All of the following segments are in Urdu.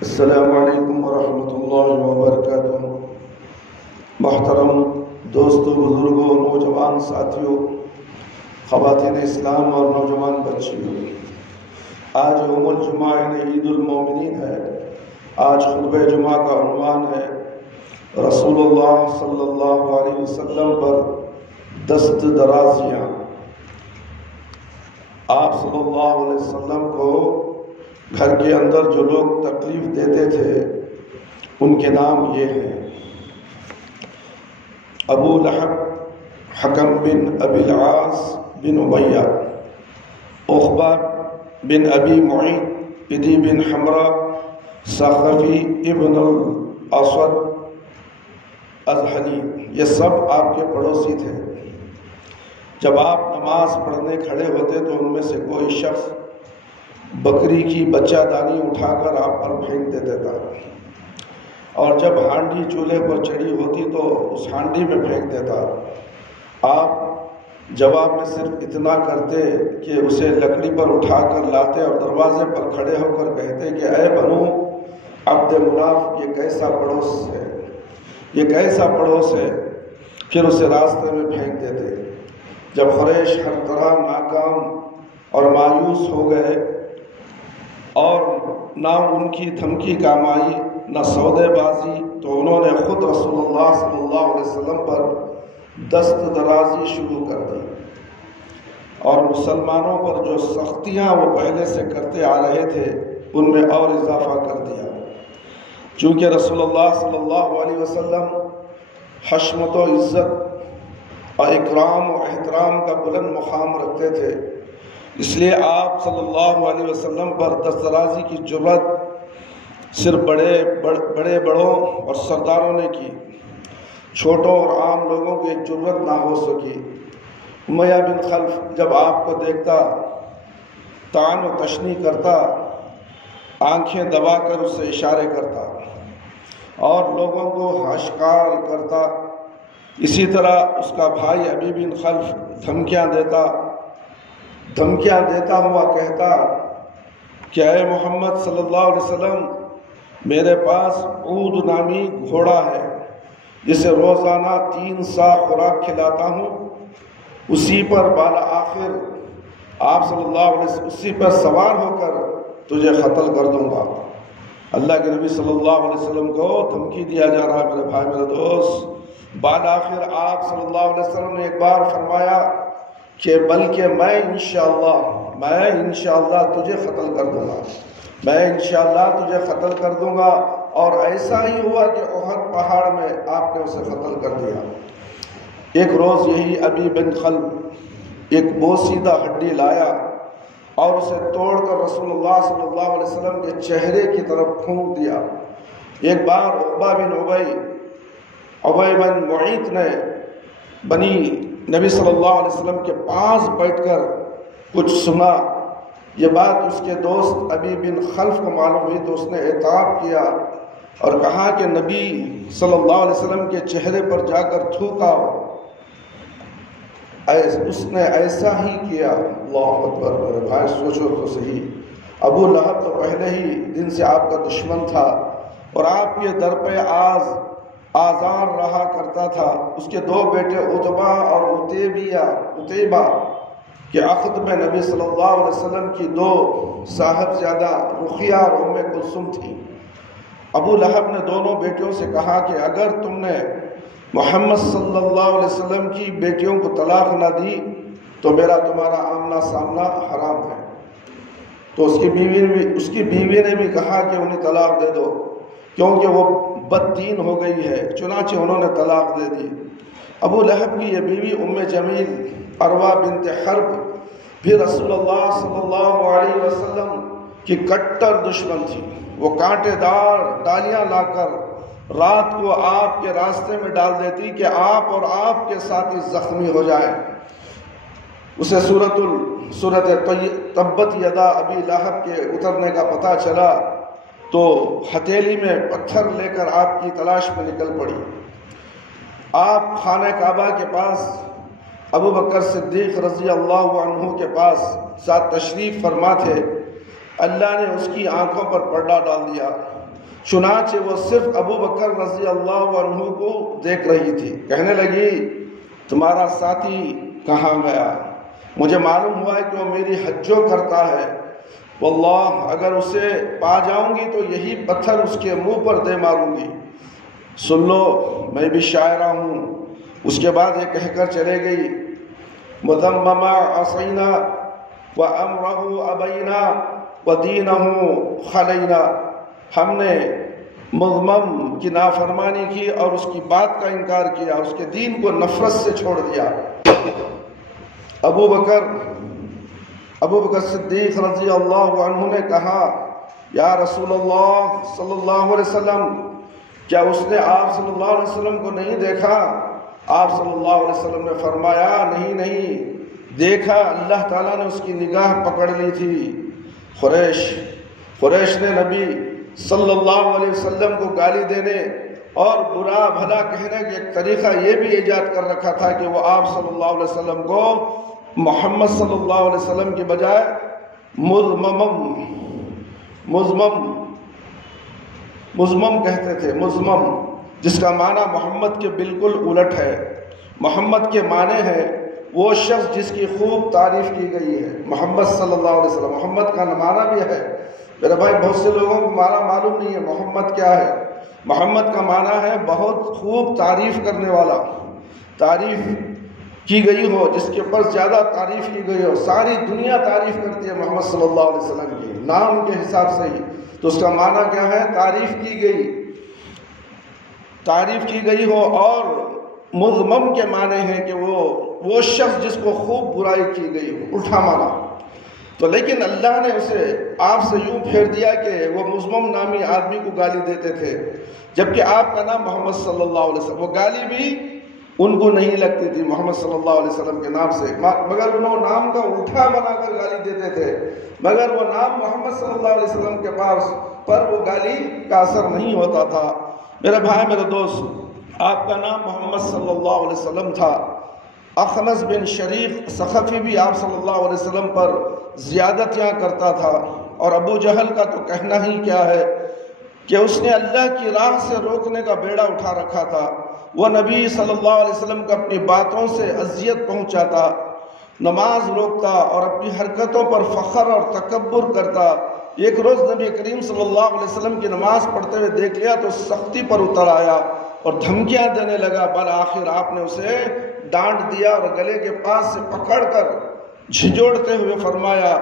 السلام علیکم ورحمۃ اللہ وبرکاتہ۔ محترم دوستوں، بزرگوں، نوجوان ساتھیوں، خواتین اسلام اور نوجوان بچیوں، آج یوم الجمعہ یعنی عید المومنین ہے۔ آج خطبہ جمعہ کا عنوان ہے رسول اللہ صلی اللہ علیہ وسلم پر دست درازیاں۔ آپ صلی اللہ علیہ وسلم کو گھر کے اندر جو لوگ تکلیف دیتے تھے ان کے نام یہ ہیں: ابو لہب، حکم بن ابی العاص بن امیہ، عقبہ بن ابی معیط، عدی بن حمرہ، ثقفی ابن الاسود ازہلی، یہ سب آپ کے پڑوسی تھے۔ جب آپ نماز پڑھنے کھڑے ہوتے تو ان میں سے کوئی شخص بکری کی بچہ دانی اٹھا کر آپ پر پھینک دیتا تھا، اور جب ہانڈی چولہے پر چڑھی ہوتی تو اس ہانڈی میں پھینک دیتا۔ آپ جواب میں صرف اتنا کرتے کہ اسے لکڑی پر اٹھا کر لاتے اور دروازے پر کھڑے ہو کر کہتے کہ اے بنو عبد مناف، یہ کیسا پڑوس ہے، یہ کیسا پڑوس ہے، پھر اسے راستے میں پھینک دیتے۔ جب قریش ہر طرح ناکام اور مایوس ہو گئے اور نہ ان کی دھمکی کام آئی نہ سودے بازی، تو انہوں نے خود رسول اللہ صلی اللہ علیہ وسلم پر دست درازی شروع کر دی، اور مسلمانوں پر جو سختیاں وہ پہلے سے کرتے آ رہے تھے ان میں اور اضافہ کر دیا۔ چونکہ رسول اللہ صلی اللہ علیہ وسلم حشمت و عزت اور اکرام و احترام کا بلند مقام رکھتے تھے، اس لیے آپ صلی اللہ علیہ وسلم پر دست درازی کی جرأت صرف بڑے بڑوں اور سرداروں نے کی، چھوٹوں اور عام لوگوں کی جرأت نہ ہو سکی۔ امیہ بن خلف جب آپ کو دیکھتا طعن و تشنیع کرتا، آنکھیں دبا کر اس سے اشارے کرتا اور لوگوں کو ہاشکار کرتا۔ اسی طرح اس کا بھائی ابی بن خلف دھمکیاں دیتا ہوا کہتا کہ اے محمد صلی اللہ علیہ وسلم، میرے پاس عود نامی گھوڑا ہے جسے روزانہ 3 سا خوراک کھلاتا ہوں، اسی پر بالآخر آپ صلی اللہ علیہ وسلم اسی پر سوار ہو کر تجھے قتل کر دوں گا۔ اللہ کے نبی صلی اللہ علیہ وسلم کو دھمکی دیا جا رہا ہے، میرے بھائی، میرے دوست۔ بالآخر آپ صلی اللہ علیہ وسلم نے ایک بار فرمایا کہ بلکہ میں انشاءاللہ تجھے قتل کر دوں گا، میں انشاءاللہ تجھے قتل کر دوں گا۔ اور ایسا ہی ہوا کہ احد پہاڑ میں آپ نے اسے قتل کر دیا۔ ایک روز یہی ابی بن خلف ایک بوسیدہ ہڈی لایا اور اسے توڑ کر رسول اللہ صلی اللہ علیہ وسلم کے چہرے کی طرف پھونک دیا۔ ایک بار عقبہ بن ابی بن معیط نے نبی صلی اللہ علیہ وسلم کے پاس بیٹھ کر کچھ سنا۔ یہ بات اس کے دوست ابی بن خلف کو معلوم ہوئی تو اس نے اعتراف کیا اور کہا کہ نبی صلی اللہ علیہ وسلم کے چہرے پر جا کر تھوکا۔ اس نے ایسا ہی کیا۔ اللہ اکبر، میرے بھائی سوچو تو صحیح، ابو لہب تو پہلے ہی دن سے آپ کا دشمن تھا اور آپ کے در پہ آزار رہا کرتا تھا۔ اس کے 2 بیٹے عتبہ اور عتیبہ کے عقد میں نبی صلی اللہ علیہ وسلم کی 2 صاحبزادہ رقیہ اور ام کلثوم تھی۔ ابو لہب نے دونوں بیٹیوں سے کہا کہ اگر تم نے محمد صلی اللہ علیہ وسلم کی بیٹیوں کو طلاق نہ دی تو میرا تمہارا آمنا سامنا حرام ہے۔ تو اس کی بیوی نے بھی کہا کہ انہیں طلاق دے دو، کیونکہ وہ بد دین ہو گئی ہے، چنانچہ انہوں نے طلاق دے دی۔ ابو لہب کی یہ بیوی ام جمیل عروہ بنت حرب بھی رسول اللہ صلی اللہ علیہ وسلم کی کٹر دشمن تھی۔ وہ کانٹے دار ڈالیاں لا کر رات کو آپ کے راستے میں ڈال دیتی کہ آپ اور آپ کے ساتھی زخمی ہو جائیں۔ اسے سورت تبت یدا ابی لہب کے اترنے کا پتہ چلا تو ہتھیلی میں پتھر لے کر آپ کی تلاش میں نکل پڑی۔ آپ خانہ کعبہ کے پاس ابو بکر صدیق رضی اللہ عنہ کے پاس ساتھ تشریف فرما تھے۔ اللہ نے اس کی آنکھوں پر پردہ ڈال دیا چنانچہ وہ صرف ابو بکر رضی اللہ عنہ کو دیکھ رہی تھی۔ کہنے لگی تمہارا ساتھی کہاں گیا؟ مجھے معلوم ہوا ہے کہ وہ میری حجو کرتا ہے، واللہ اگر اسے پا جاؤں گی تو یہی پتھر اس کے منہ پر دے ماروں گی۔ سن لو میں بھی شاعرہ ہوں۔ اس کے بعد یہ کہہ کر چلے گئی مذمما عصینا وامرہ ابینا ودینہ خلینا، ہم نے مذمم کی نافرمانی کی اور اس کی بات کا انکار کیا، اس کے دین کو نفرت سے چھوڑ دیا۔ ابو بکر صدیق رضی اللہ عنہ نے کہا یا رسول اللہ صلی اللہ علیہ وسلم، کیا اس نے آپ صلی اللہ علیہ وسلم کو نہیں دیکھا؟ آپ صلی اللہ علیہ وسلم نے فرمایا نہیں دیکھا، اللہ تعالیٰ نے اس کی نگاہ پکڑ لی تھی۔ قریش نے نبی صلی اللہ علیہ وسلم کو گالی دینے اور برا بھلا کہنے کا ایک طریقہ یہ بھی ایجاد کر رکھا تھا کہ وہ آپ صلی اللہ علیہ وسلم کو محمد صلی اللہ علیہ وسلم کی بجائے مزمم کہتے تھے، مزمم، جس کا معنی محمد کے بالکل الٹ ہے۔ محمد کے معنی ہے وہ شخص جس کی خوب تعریف کی گئی ہے، محمد صلی اللہ علیہ وسلم۔ محمد کا معنی بھی ہے، میرے بھائی بہت سے لوگوں کو معنی معلوم نہیں ہے محمد کیا ہے۔ محمد کا معنی ہے بہت خوب تعریف کرنے والا، تعریف کی گئی ہو، جس کے اوپر زیادہ تعریف کی گئی ہو، ساری دنیا تعریف کرتی ہے محمد صلی اللہ علیہ وسلم کی نام کے حساب سے ہی، تو اس کا معنی کیا ہے؟ تعریف کی گئی ہو۔ اور مذمم کے معنی ہے کہ وہ شخص جس کو خوب برائی کی گئی ہو، الٹا معنی۔ تو لیکن اللہ نے اسے آپ سے یوں پھیر دیا کہ وہ مذمم نامی آدمی کو گالی دیتے تھے، جبکہ آپ کا نام محمد صلی اللہ علیہ وسلم، وہ گالی بھی ان کو نہیں لگتی تھی محمد صلی اللہ علیہ وسلم کے نام سے، مگر انہوں نام کا الٹا بنا کر گالی دیتے تھے، مگر وہ نام محمد صلی اللہ علیہ وسلم کے پاس پر وہ گالی کا اثر نہیں ہوتا تھا۔ میرے بھائی میرے دوست، آپ کا نام محمد صلی اللہ علیہ وسلم تھا۔ اخنس بن شریق ثقفی بھی آپ صلی اللہ علیہ وسلم پر زیادتیاں کرتا تھا، اور ابو جہل کا تو کہنا ہی کیا ہے کہ اس نے اللہ کی راہ سے روکنے کا بیڑا اٹھا رکھا تھا۔ وہ نبی صلی اللہ علیہ وسلم کو اپنی باتوں سے اذیت پہنچاتا، نماز روکتا اور اپنی حرکتوں پر فخر اور تکبر کرتا۔ ایک روز نبی کریم صلی اللہ علیہ وسلم کی نماز پڑھتے ہوئے دیکھ لیا تو سختی پر اتر آیا اور دھمکیاں دینے لگا۔ بالآخر آپ نے اسے ڈانٹ دیا اور گلے کے پاس سے پکڑ کر جھنجھوڑتے ہوئے فرمایا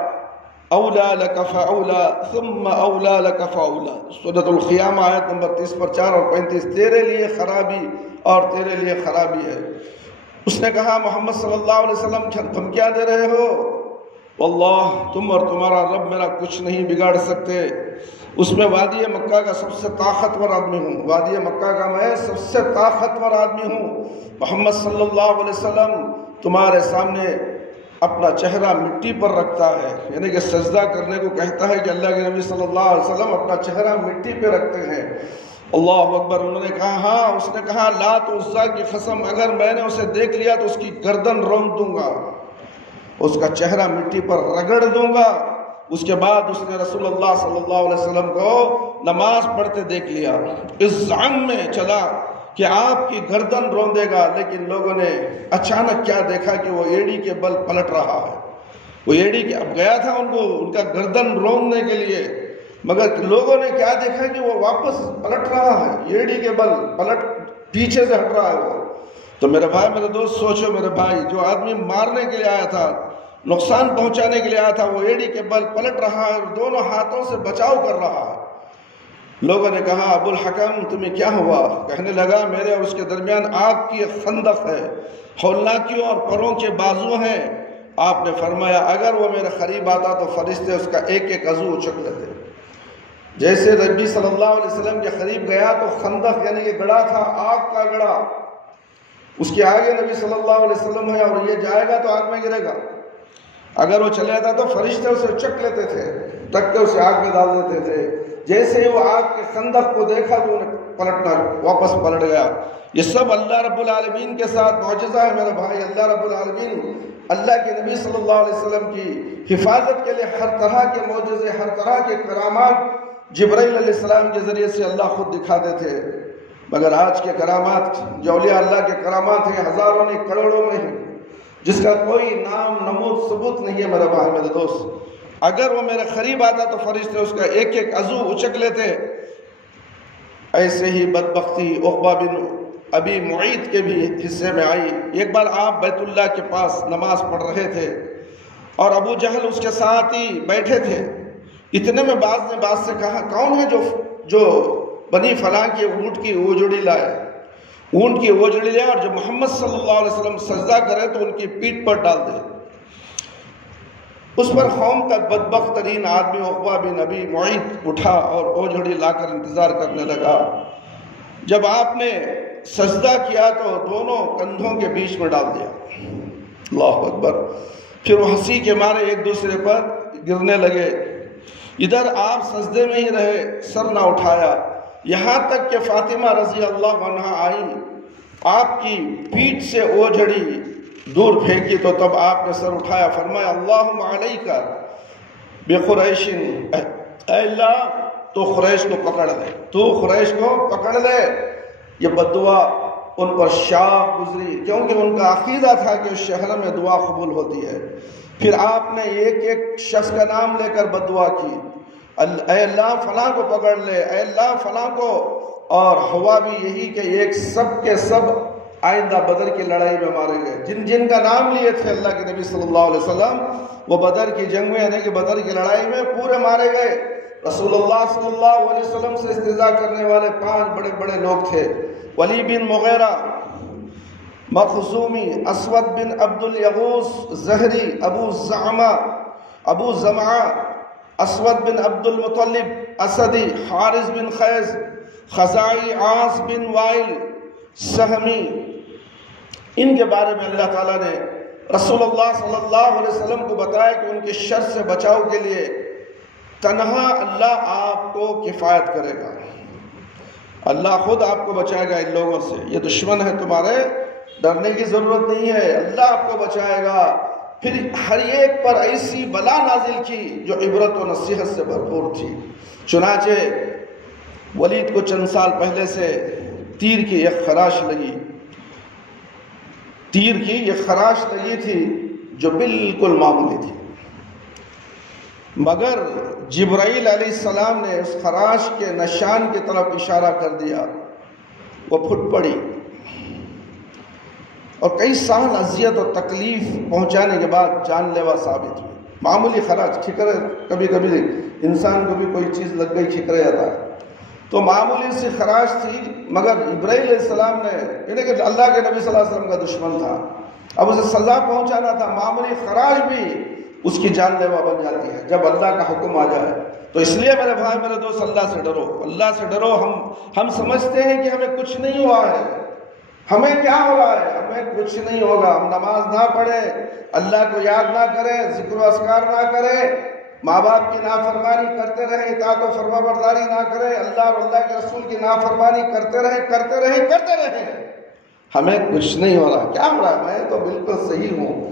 اولا لک فاولا ثم اولا لک فاولا۔ سورۃ القیامہ آیت نمبر 30 پر 4 اور 35، تیرے لیے خرابی اور تیرے لیے خرابی ہے۔ اس نے کہا محمد صلی اللہ علیہ وسلم دھمکیاں دے رہے ہو، واللہ تم اور تمہارا رب میرا کچھ نہیں بگاڑ سکتے۔ اس میں وادی مکہ کا سب سے طاقتور آدمی ہوں، وادی مکہ کا میں سب سے طاقتور آدمی ہوں۔ محمد صلی اللہ علیہ وسلم تمہارے سامنے اپنا چہرہ مٹی پر رکھتا ہے، یعنی کہ سجدہ کرنے کو کہتا ہے کہ اللہ کے نبی صلی اللہ علیہ وسلم اپنا چہرہ مٹی پہ رکھتے ہیں۔ اللہ اکبر۔ انہوں نے کہا ہاں، اس نے کہا لات و عزیٰ کی قسم، اگر میں نے اسے دیکھ لیا تو اس کی گردن رونت دوں گا، اس کا چہرہ مٹی پر رگڑ دوں گا۔ اس کے بعد اس نے رسول اللہ صلی اللہ علیہ وسلم کو نماز پڑھتے دیکھ لیا، اس زعم میں چلا کہ آپ کی گردن روندے گا، لیکن لوگوں نے اچانک کیا دیکھا کہ وہ ایڑی کے بل پلٹ رہا ہے۔ وہ ایڑی کے اب گیا تھا ان کا گردن روندنے کے لیے، مگر لوگوں نے کیا دیکھا کہ وہ واپس پلٹ رہا ہے، ایڑی کے بل پلٹ پیچھے سے ہٹ رہا ہے وہ۔ تو میرے بھائی میرے دوست سوچو، میرے بھائی، جو آدمی مارنے کے لیے آیا تھا، نقصان پہنچانے کے لیے آیا تھا، وہ ایڑی کے بل پلٹ رہا ہے اور دونوں ہاتھوں سے بچاؤ کر رہا ہے۔ لوگوں نے کہا ابو الحکم تمہیں کیا ہوا؟ کہنے لگا میرے اور اس کے درمیان آگ کی ایک خندق ہے، ہولناکیوں اور پروں کے بازو ہیں۔ آپ نے فرمایا اگر وہ میرے قریب آتا تو فرشتے اس کا ایک ایک عضو اچک لیتے۔ جیسے نبی صلی اللہ علیہ وسلم کے قریب گیا تو خندق یعنی کہ گڑھا تھا، آگ کا گڑھا، اس کے آگے نبی صلی اللہ علیہ وسلم ہے اور یہ جائے گا تو آگ میں گرے گا۔ اگر وہ چلے جاتا تو فرشتے اسے چک لیتے تھے، ٹک کے اسے آگ میں ڈال دیتے تھے۔ جیسے ہی وہ آگ کے خندق کو دیکھا تو انہیں پلٹنا، واپس پلٹ گیا۔ یہ سب اللہ رب العالمین کے ساتھ معجزہ ہے میرے بھائی۔ اللہ رب العالمین اللہ کے نبی صلی اللہ علیہ وسلم کی حفاظت کے لیے ہر طرح کے معجزے، ہر طرح کے کرامات جبرائیل علیہ السلام کے ذریعے سے اللہ خود دکھاتے تھے، مگر آج کے کرامات جو اولیاء اللہ کے کرامات ہیں ہزاروں نہیں کروڑوں میں ہیں، جس کا کوئی نام نمود ثبوت نہیں ہے میرے بھائی میرے دوست۔ اگر وہ میرے قریب آتا تو فرشتے اس کا ایک ایک عضو اچک لیتے۔ ایسے ہی بدبختی عقبہ بن ابی معیط کے بھی حصے میں آئی۔ ایک بار آپ بیت اللہ کے پاس نماز پڑھ رہے تھے اور ابو جہل اس کے ساتھ ہی بیٹھے تھے۔ اتنے میں بعض نے بعض سے کہا، کون ہے جو بنی فلاں کی اونٹ کی اوجڑی لائے، اونٹ کی اوجڑی لائے اور جو محمد صلی اللہ علیہ وسلم سجدہ کرے تو ان کی پیٹھ پر ڈال دے۔ اس پر قوم کا بدبخت ترین آدمی عقبہ بن ابی معیط اٹھا اور اوجڑی لا کر انتظار کرنے لگا۔ جب آپ نے سجدہ کیا تو دونوں کندھوں کے بیچ میں ڈال دیا۔ اللہ اکبر۔ پھر وہ ہنسی کے مارے ایک دوسرے پر گرنے لگے۔ ادھر آپ سجدے میں ہی رہے، سر نہ اٹھایا، یہاں تک کہ فاطمہ رضی اللہ عنہا آئی، آپ کی پیٹھ سے اوجھڑی دور پھینکی تو تب آپ نے سر اٹھایا، فرمایا اللہم علیک بقریش، اے اللہ تو قریش کو پکڑ لے، تو قریش کو پکڑ لے۔ یہ بددعا ان پر شاپ گزری، کیونکہ ان کا عقیدہ تھا کہ اس شہر میں دعا قبول ہوتی ہے۔ پھر آپ نے ایک ایک شخص کا نام لے کر بددعا کی، اے اللہ فلاں کو پکڑ لے، اے اللہ فلاں کو۔ اور ہوا بھی یہی کہ ایک سب کے سب آئندہ بدر کی لڑائی میں مارے گئے۔ جن جن کا نام لیے تھے اللہ کے نبی صلی اللہ علیہ وسلم، وہ بدر کی جنگ میں یعنی کہ بدر کی لڑائی میں پورے مارے گئے۔ رسول اللہ صلی اللہ علیہ وسلم سے استہزاء کرنے والے 5 بڑے بڑے لوگ تھے، ولی بن مغیرہ، مخزومی، اسود بن عبد الیغوث، زہری، ابو زمعہ، اسود بن عبد المطلب، اسدی، حارث بن خیز، خزاعی، عاص بن وائل، سہمی۔ ان کے بارے میں اللہ تعالیٰ نے رسول اللہ صلی اللہ علیہ وسلم کو بتایا کہ ان کے شر سے بچاؤ کے لیے تنہا اللہ آپ کو کفایت کرے گا، اللہ خود آپ کو بچائے گا ان لوگوں سے، یہ دشمن ہے تمہارے، ڈرنے کی ضرورت نہیں ہے، اللہ آپ کو بچائے گا۔ پھر ہر ایک پر ایسی بلا نازل کی جو عبرت و نصیحت سے بھرپور تھی۔ چنانچہ ولید کو چند سال پہلے سے تیر کی ایک خراش لگی تھی جو بالکل معمولی تھی، مگر جبرائیل علیہ السلام نے اس خراش کے نشان کی طرف اشارہ کر دیا، وہ پھٹ پڑی اور کئی سال اذیت اور تکلیف پہنچانے کے بعد جان لیوا ثابت ہوئی۔ معمولی خراش، ٹھیکرے، کبھی کبھی انسان کو بھی کوئی چیز لگ گئی ٹھیکرے جاتا ہے، تو معمولی سی خراش تھی، مگر جبرائیل علیہ السلام نے، یعنی کہ اللہ کے نبی صلی اللہ علیہ وسلم کا دشمن تھا، اب اسے سزا پہنچانا تھا، معمولی خراش بھی اس کی جان لیوا بن جاتی ہے جب اللہ کا حکم آ جائے۔ تو اس لیے میرے بھائی میرے دوست، اللہ سے ڈرو، اللہ سے ڈرو۔ ہم سمجھتے ہیں کہ ہمیں کچھ نہیں ہوا ہے، ہمیں کیا ہو رہا ہے، ہمیں کچھ نہیں ہوگا، ہم نماز نہ پڑھیں، اللہ کو یاد نہ کریں، ذکر و اذکار نہ کریں، ماں باپ کی نافرمانی کرتے رہیں، اطاعت و فرما برداری نہ کریں، اللہ اور اللہ کے رسول کی نافرمانی کرتے رہیں، ہمیں کچھ نہیں ہو رہا۔ کیا ہو رہا ہے؟ میں تو بالکل صحیح ہوں۔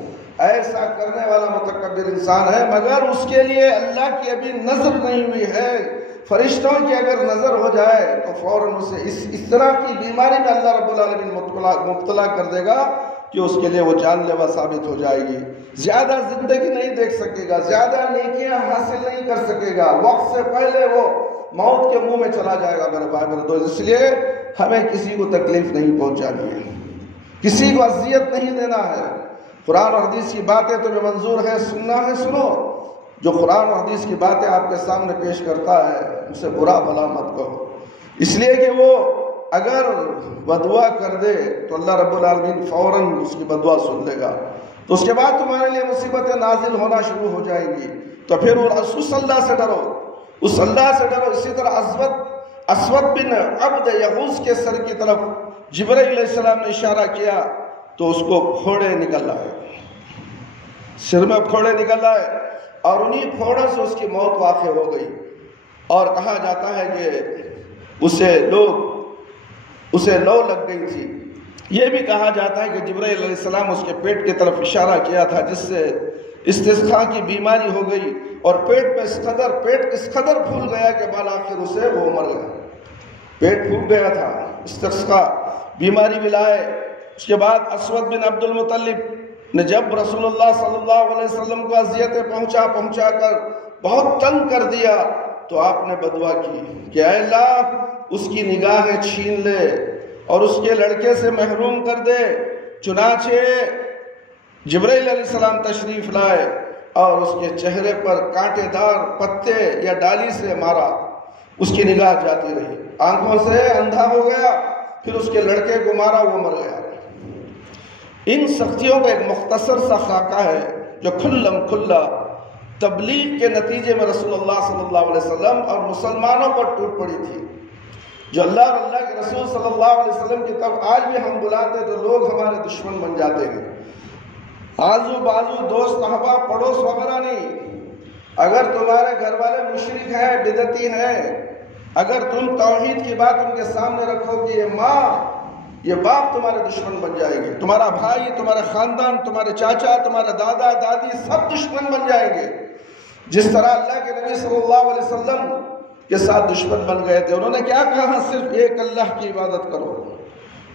ایسا کرنے والا متکبر انسان ہے، مگر اس کے لیے اللہ کی ابھی نظر نہیں ہوئی ہے۔ فرشتوں کی اگر نظر ہو جائے تو فوراً اسے اس طرح کی بیماری میں اللہ رب العالمین مبتلا کر دے گا کہ اس کے لیے وہ جان لیوا ثابت ہو جائے گی، زیادہ زندگی نہیں دیکھ سکے گا، زیادہ نیکیاں حاصل نہیں کر سکے گا، وقت سے پہلے وہ موت کے منہ میں چلا جائے گا۔ میرے بھائی میرے دوست، اس لیے ہمیں کسی کو تکلیف نہیں پہنچانی ہے، کسی کو اذیت نہیں دینا ہے۔ قرآن اور حدیث کی باتیں تمہیں منظور ہے، سننا ہے، سنو۔ جو قرآن اور حدیث کی باتیں آپ کے سامنے پیش کرتا ہے اسے برا بھلا مت کہو، اس لیے کہ وہ اگر بدعا کر دے تو اللہ رب العالمین فوراً اس کی بدعا سن لے گا، تو اس کے بعد تمہارے لیے مصیبتیں نازل ہونا شروع ہو جائیں گی۔ تو پھر اس اللہ سے ڈرو، اس اللہ سے ڈرو۔ اسی طرح اسود بن عبد یغوث کے سر کی طرف جبرائیل علیہ السلام نے اشارہ کیا تو اس کو پھوڑے نکل آئے، سر میں پھوڑے نکل آئے، اور انہی پھوڑوں سے اس کی موت واقع ہو گئی۔ اور کہا جاتا ہے کہ اسے لو لگ گئی تھی۔ یہ بھی کہا جاتا ہے کہ جبرائیل علیہ السلام اس کے پیٹ کی طرف اشارہ کیا تھا، جس سے استسقاء کی بیماری ہو گئی، اور پیٹ اس قدر پھول گیا کہ بالآخر اسے وہ مر گیا، پیٹ پھول گیا تھا، استسقا بیماری بھی لائے۔ اس کے بعد اسود بن عبد المطلب نے جب رسول اللہ صلی اللہ علیہ وسلم کو اذیتیں پہنچا کر بہت تنگ کر دیا تو آپ نے بدعا کی کہ اے اللہ اس کی نگاہیں چھین لے اور اس کے لڑکے سے محروم کر دے۔ چنانچہ جبرائیل علیہ السلام تشریف لائے اور اس کے چہرے پر کانٹے دار پتے یا ڈالی سے مارا، اس کی نگاہ جاتی رہی، آنکھوں سے اندھا ہو گیا، پھر اس کے لڑکے کو مارا، وہ مر گیا۔ ان سختیوں کا ایک مختصر سا خاکہ ہے جو کھلم کھلا تبلیغ کے نتیجے میں رسول اللہ صلی اللہ علیہ وسلم اور مسلمانوں پر ٹوٹ پڑی تھی، جو اللہ اور اللہ کے رسول صلی اللہ علیہ وسلم کی طرف آج بھی ہم بلاتے تو لوگ ہمارے دشمن بن جاتے ہیں۔ آزو بازو دوست احباب پڑوس وغیرہ نہیں، اگر تمہارے گھر والے مشرک ہیں، بدعتی ہیں، اگر تم توحید کی بات ان کے سامنے رکھو کہ یہ ماں یہ باپ تمہارے دشمن بن جائیں گے، تمہارا بھائی، تمہارا خاندان، تمہارے چاچا، تمہارے دادا دادی سب دشمن بن جائیں گے، جس طرح اللہ کے نبی صلی اللہ علیہ وسلم کے ساتھ دشمن بن گئے تھے۔ انہوں نے کیا کہا؟ صرف ایک اللہ کی عبادت کرو،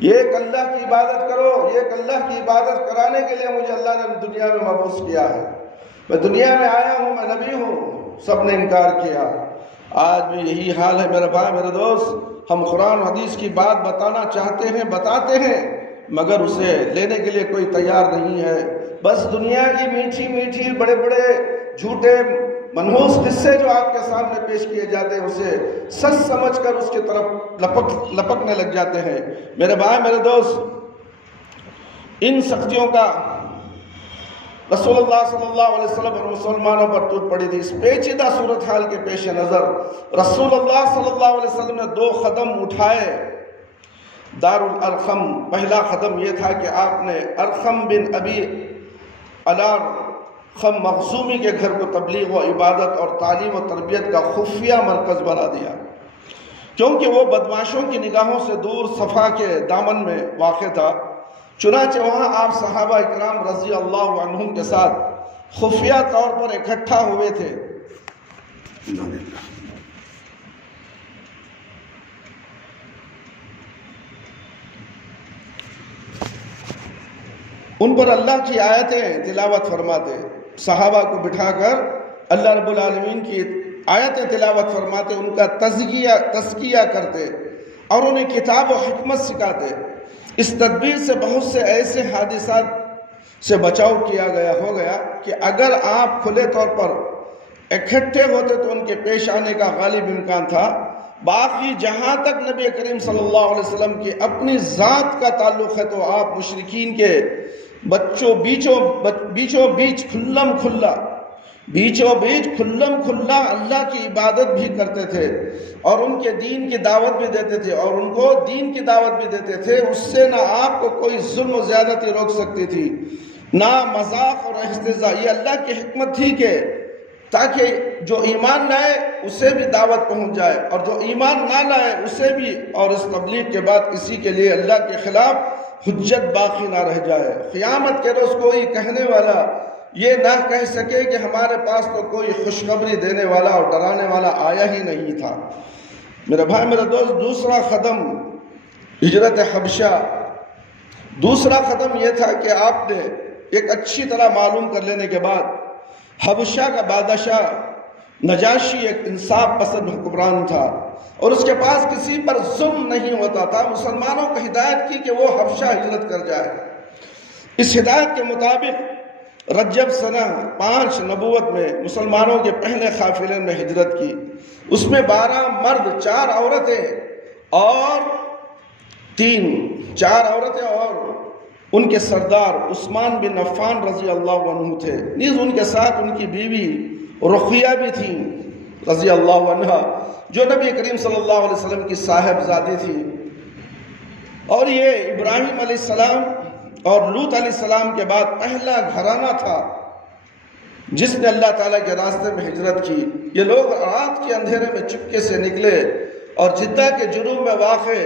ایک اللہ کی عبادت کرو، ایک اللہ کی عبادت کرانے کے لیے مجھے اللہ نے دنیا میں مبعوث کیا ہے، میں دنیا میں آیا ہوں، میں نبی ہوں۔ سب نے انکار کیا۔ آج بھی یہی حال ہے میرے بھائی، میرے دوست، ہم قرآن و حدیث کی بات بتانا چاہتے ہیں، بتاتے ہیں، مگر اسے لینے کے لیے کوئی تیار نہیں ہے۔ بس دنیا کی میٹھی میٹھی بڑے بڑے جھوٹے منحوس قصے جو آپ کے سامنے پیش کیے جاتے ہیں اسے سچ سمجھ کر اس کی طرف لپکنے لگ جاتے ہیں۔ میرے بھائی، میرے دوست، ان سختیوں کا رسول اللہ صلی اللہ علیہ وسلم اور مسلمانوں پر ٹوٹ پڑی تھی۔ اس پیچیدہ صورتحال کے پیش نظر رسول اللہ صلی اللہ علیہ وسلم نے 2 قدم اٹھائے دار الارقم۔ پہلا قدم یہ تھا کہ آپ نے ارقم بن ابی الارقم مخزومی کے گھر کو تبلیغ و عبادت اور تعلیم و تربیت کا خفیہ مرکز بنا دیا، کیونکہ وہ بدمعاشوں کی نگاہوں سے دور صفا کے دامن میں واقع تھا۔ چنانچہ وہاں آپ صحابہ اکرام رضی اللہ عنہم کے ساتھ خفیہ طور پر اکٹھا ہوئے تھے۔ ان پر اللہ کی آیتیں تلاوت فرماتے، صحابہ کو بٹھا کر اللہ رب العالمین کی آیتیں تلاوت فرماتے، ان کا تزکیہ کرتے اور انہیں کتاب و حکمت سکھاتے۔ اس تدبیر سے بہت سے ایسے حادثات سے بچاؤ کیا ہو گیا کہ اگر آپ کھلے طور پر اکٹھے ہوتے تو ان کے پیش آنے کا غالب امکان تھا۔ باقی جہاں تک نبی کریم صلی اللہ علیہ وسلم کی اپنی ذات کا تعلق ہے تو آپ مشرکین کے بیچوں بیچ کھلم کھلا اللہ کی عبادت بھی کرتے تھے اور ان کے دین کی دعوت بھی دیتے تھے اور ان کو دین کی دعوت بھی دیتے تھے۔ اس سے نہ آپ کو کوئی ظلم و زیادتی روک سکتی تھی، نہ مذاق اور استہزاء۔ یہ اللہ کی حکمت تھی کہ تاکہ جو ایمان لائے اسے بھی دعوت پہنچ جائے اور جو ایمان نہ لائے اسے بھی، اور اس تبلیغ کے بعد کسی کے لیے اللہ کے خلاف حجت باقی نہ رہ جائے۔ قیامت کے روز کوئی کہنے والا یہ نہ کہہ سکے کہ ہمارے پاس تو کوئی خوشخبری دینے والا اور ڈرانے والا آیا ہی نہیں تھا۔ میرے بھائی، میرے دوست، دوسرا قدم ہجرت حبشہ۔ دوسرا قدم یہ تھا کہ آپ نے ایک اچھی طرح معلوم کر لینے کے بعد حبشہ کا بادشاہ نجاشی ایک انصاف پسند حکمران تھا اور اس کے پاس کسی پر ظلم نہیں ہوتا تھا۔ مسلمانوں کو ہدایت کی کہ وہ حبشہ ہجرت کر جائے۔ اس ہدایت کے مطابق رجب سنہ 5 نبوت میں مسلمانوں کے پہلے قافلے نے ہجرت کی۔ اس میں 12 مرد، 4 عورتیں اور 4 عورتیں اور ان کے سردار عثمان بن عفان رضی اللہ عنہ تھے۔ نیز ان کے ساتھ ان کی بیوی رقیہ بھی تھیں رضی اللہ عنہ، جو نبی کریم صلی اللہ علیہ وسلم کی صاحبزادی تھی۔ اور یہ ابراہیم علیہ السلام اور لوط علیہ السلام کے بعد پہلا گھرانہ تھا جس نے اللہ تعالیٰ کے راستے میں ہجرت کی۔ یہ لوگ رات کے اندھیرے میں چپکے سے نکلے اور جدہ کے جنوب میں واقع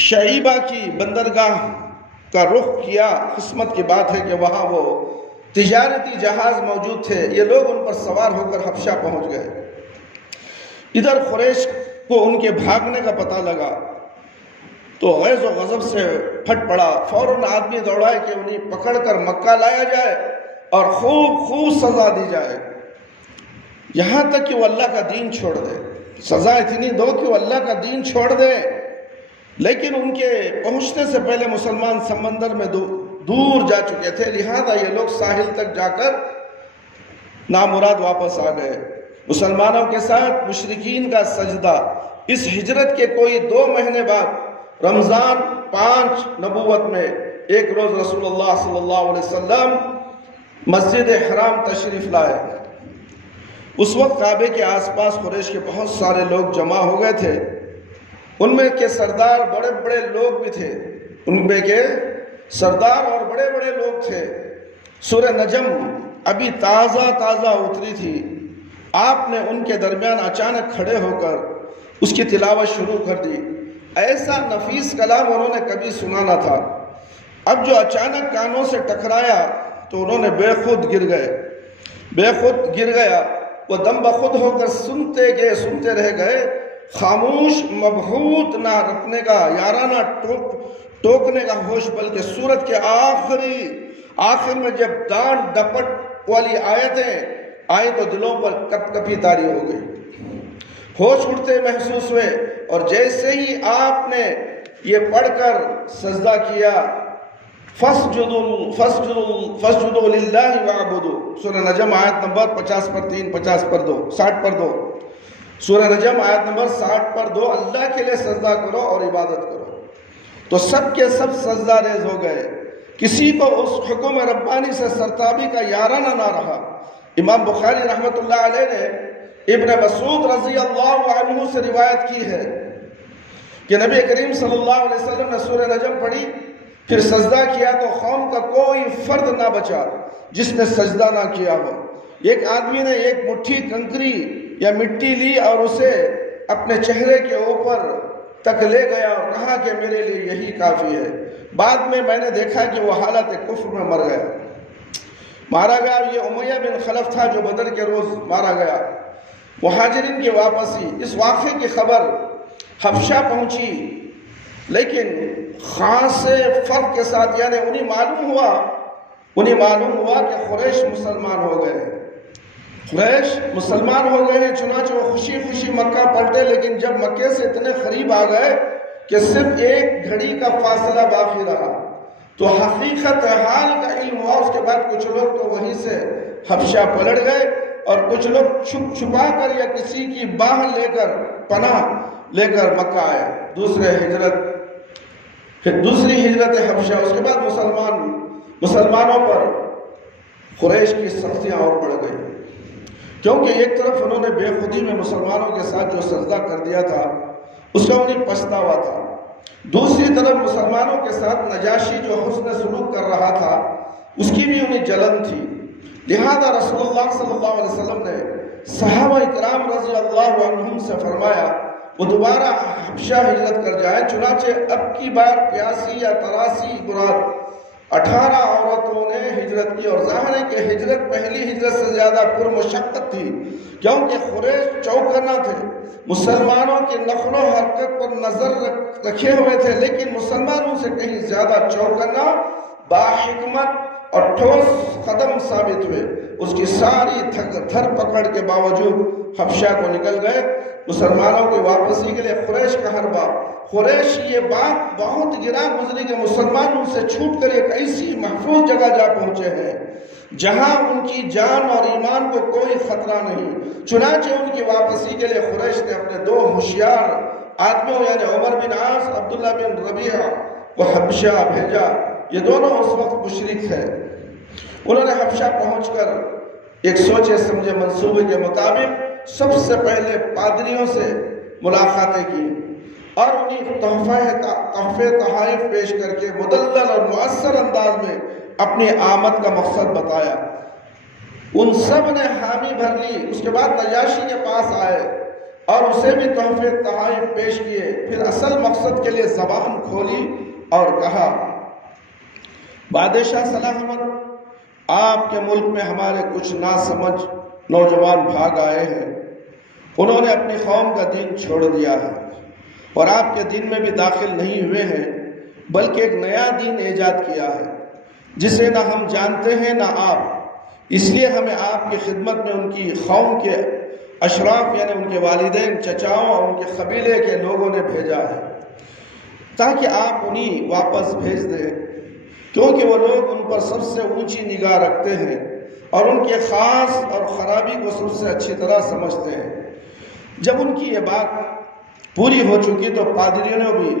شعیبہ کی بندرگاہ کا رخ کیا۔ قسمت کی بات ہے کہ وہاں وہ تجارتی جہاز موجود تھے، یہ لوگ ان پر سوار ہو کر حبشہ پہنچ گئے۔ ادھر قریش کو ان کے بھاگنے کا پتہ لگا تو غیظ و غضب سے پھٹ پڑا، فوراً آدمی دوڑائے کہ انہیں پکڑ کر مکہ لایا جائے اور خوب سزا دی جائے، یہاں تک کہ وہ اللہ کا دین چھوڑ دے۔ سزا اتنی دو کہ وہ اللہ کا دین چھوڑ دے۔ لیکن ان کے پہنچنے سے پہلے مسلمان سمندر میں دور جا چکے تھے، لہذا یہ لوگ ساحل تک جا کر نامراد واپس آ گئے۔ مسلمانوں کے ساتھ مشرکین کا سجدہ۔ اس ہجرت کے کوئی 2 مہینے بعد رمضان 5 نبوت میں ایک روز رسول اللہ صلی اللہ علیہ وسلم مسجد حرام تشریف لائے۔ اس وقت کعبے کے آس پاس قریش کے بہت سارے لوگ جمع ہو گئے تھے، ان میں کے سردار بڑے بڑے لوگ بھی تھے، ان میں کے سردار اور بڑے بڑے لوگ تھے۔ سورہ نجم ابھی تازہ اتری تھی، آپ نے ان کے درمیان اچانک کھڑے ہو کر اس کی تلاوت شروع کر دی۔ ایسا نفیس کلام انہوں نے کبھی سنا نہ تھا۔ اب جو اچانک کانوں سے ٹکرایا تو انہوں نے بے خود گر گیا۔ وہ دم بخود ہو کر سنتے رہ گئے، خاموش مبہوت نہ رکھنے کا، یارانہ ٹوکنے کا ہوش، بلکہ سورت کے آخر میں جب ڈانٹ ڈپٹ والی آیتیں آئی تو دلوں پر کپ کپی طاری ہو گئی، ہوش اڑتے محسوس ہوئے، اور جیسے ہی آپ نے یہ پڑھ کر سجدہ کیا، فَاسْجُدُوا لِلَّهِ وَاعْبُدُوا، سورہ نجم آیت نمبر 50 پر 3، 50 پر 2، 60 پر 2، سورہ نجم آیت نمبر 60 پر 2، اللہ کے لئے سجدہ کرو اور عبادت کرو۔ تو سب کے سب سجدہ ریز ہو گئے، کسی کو اس حکم ربانی سے سرتابی کا یارانہ نہ رہا۔ امام بخاری رحمت اللہ علیہ نے ابن مسعود رضی اللہ عنہ سے روایت کی ہے کہ نبی کریم صلی اللہ علیہ وسلم نے سورہ نجم پڑھی، پھر سجدہ کیا تو قوم کا کوئی فرد نہ بچا جس نے سجدہ نہ کیا ہو۔ ایک آدمی نے ایک مٹھی کنکری یا مٹی لی اور اسے اپنے چہرے کے اوپر تک لے گیا اور کہا کہ میرے لیے یہی کافی ہے۔ بعد میں نے دیکھا کہ وہ حالت کفر میں مارا گیا۔ یہ امیہ بن خلف تھا جو بدر کے روز مارا گیا۔ مہاجرین کی واپسی، اس واقعے کی خبر حبشہ پہنچی، لیکن خاص فرق کے ساتھ، یعنی انہیں معلوم ہوا کہ قریش مسلمان ہو گئے ہیں، چنانچہ وہ خوشی مکہ پلٹے، لیکن جب مکے سے اتنے قریب آ گئے کہ صرف ایک گھڑی کا فاصلہ باقی رہا تو حقیقت حال کا علم ہوا۔ اس کے بعد کچھ لوگ تو وہیں سے حبشہ پلٹ گئے اور کچھ لوگ چھپا کر یا کسی کی باہ لے کر پناہ لے کر مکہ آئے۔ دوسری ہجرت حبشہ۔ اس کے بعد مسلمانوں پر قریش کی سختیاں اور بڑھ گئی، کیونکہ ایک طرف انہوں نے بے خودی میں مسلمانوں کے ساتھ جو سجدہ کر دیا تھا اس کا انہیں پچھتاوا تھا، دوسری طرف مسلمانوں کے ساتھ نجاشی جو حسن سلوک کر رہا تھا اس کی بھی انہیں جلن تھی۔ لہذا رسول اللہ صلی اللہ علیہ وسلم نے صحابہ کرام رضی اللہ عنہم سے فرمایا وہ دوبارہ حبشہ ہجرت کر جائیں۔ چنانچہ اب کی بار 82 یا 83 مراد 18 عورتوں نے ہجرت کی، اور ظاہر ہے کہ ہجرت پہلی ہجرت سے زیادہ پرمشقت تھی، کیونکہ قریش چوکنا تھے، مسلمانوں کی نقل و حرکت پر نظر رکھے ہوئے تھے، لیکن مسلمانوں سے کہیں زیادہ چوکنا، باحکمت اور ٹھوس قدم ثابت ہوئے۔ اس کی ساری دھر پکڑ کے باوجود حبشہ کو نکل گئے۔ مسلمانوں کی واپسی کے لیے قریش کا حربہ، قریش یہ بات بہت گراں گزری کہ مسلمانوں سے چھوٹ کر ایک ایسی محفوظ جگہ جا پہنچے ہیں جہاں ان کی جان اور ایمان کو کوئی خطرہ نہیں۔ چنانچہ ان کی واپسی کے لیے قریش نے اپنے 2 ہوشیار آدمیوں یعنی عمر بن عاص، عبداللہ بن ربیعہ کو حبشہ بھیجا۔ یہ دونوں اس وقت مشرک تھے۔ انہوں نے حبشہ پہنچ کر ایک سوچے سمجھے منصوبے کے مطابق سب سے پہلے پادریوں سے ملاقاتیں کی اور انہیں تحفے تحائف پیش کر کے مدلل اور مؤثر انداز میں اپنی آمد کا مقصد بتایا۔ ان سب نے حامی بھر لی۔ اس کے بعد نجاشی کے پاس آئے اور اسے بھی تحفے تحائف پیش کیے، پھر اصل مقصد کے لیے زبان کھولی اور کہا بادشاہ سلامت، آپ کے ملک میں ہمارے کچھ ناسمجھ نوجوان بھاگ آئے ہیں، انہوں نے اپنی قوم کا دین چھوڑ دیا ہے اور آپ کے دین میں بھی داخل نہیں ہوئے ہیں، بلکہ ایک نیا دین ایجاد کیا ہے جسے نہ ہم جانتے ہیں نہ آپ۔ اس لیے ہمیں آپ کی خدمت میں ان کی قوم کے اشراف یعنی ان کے والدین، چچاؤں اور ان کے قبیلے کے لوگوں نے بھیجا ہے تاکہ آپ انہیں واپس بھیج دیں، کیونکہ وہ لوگ ان پر سب سے اونچی نگاہ رکھتے ہیں اور ان کے خاص اور خرابی کو سب سے اچھی طرح سمجھتے ہیں۔ جب ان کی یہ بات پوری ہو چکی تو پادریوں نے بھی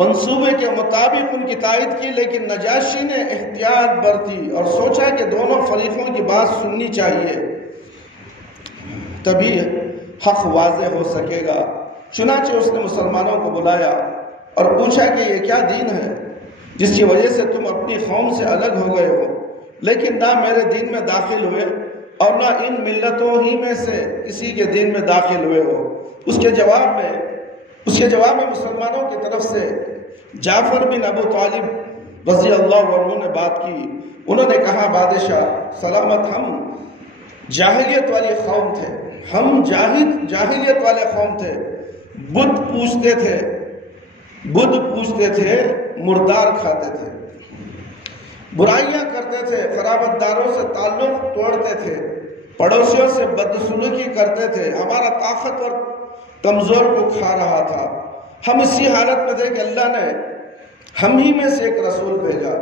منصوبے کے مطابق ان کی تائید کی، لیکن نجاشی نے احتیاط برتی اور سوچا کہ دونوں فریقوں کی بات سننی چاہیے، تبھی حق واضح ہو سکے گا۔ چنانچہ اس نے مسلمانوں کو بلایا اور پوچھا کہ یہ کیا دین ہے جس کی وجہ سے تم اپنی قوم سے الگ ہو گئے ہو، لیکن نہ میرے دین میں داخل ہوئے اور نہ ان ملتوں ہی میں سے کسی کے دین میں داخل ہوئے ہو؟ اس کے جواب میں مسلمانوں کی طرف سے جعفر بن ابو طالب رضی اللہ عنہ نے بات کی۔ انہوں نے کہا، بادشاہ سلامت، ہم جاہلیت والی قوم تھے، ہم جاہلیت والے قوم تھے، بت پوجتے تھے، مردار کھاتے تھے، برائیاں کرتے تھے، قرابت داروں سے تعلق توڑتے تھے، پڑوسیوں سے بدسلوکی کرتے تھے، ہمارا طاقتور کمزور کو کھا رہا تھا۔ ہم اسی حالت میں تھے کہ اللہ نے ہم ہی میں سے ایک رسول بھیجا،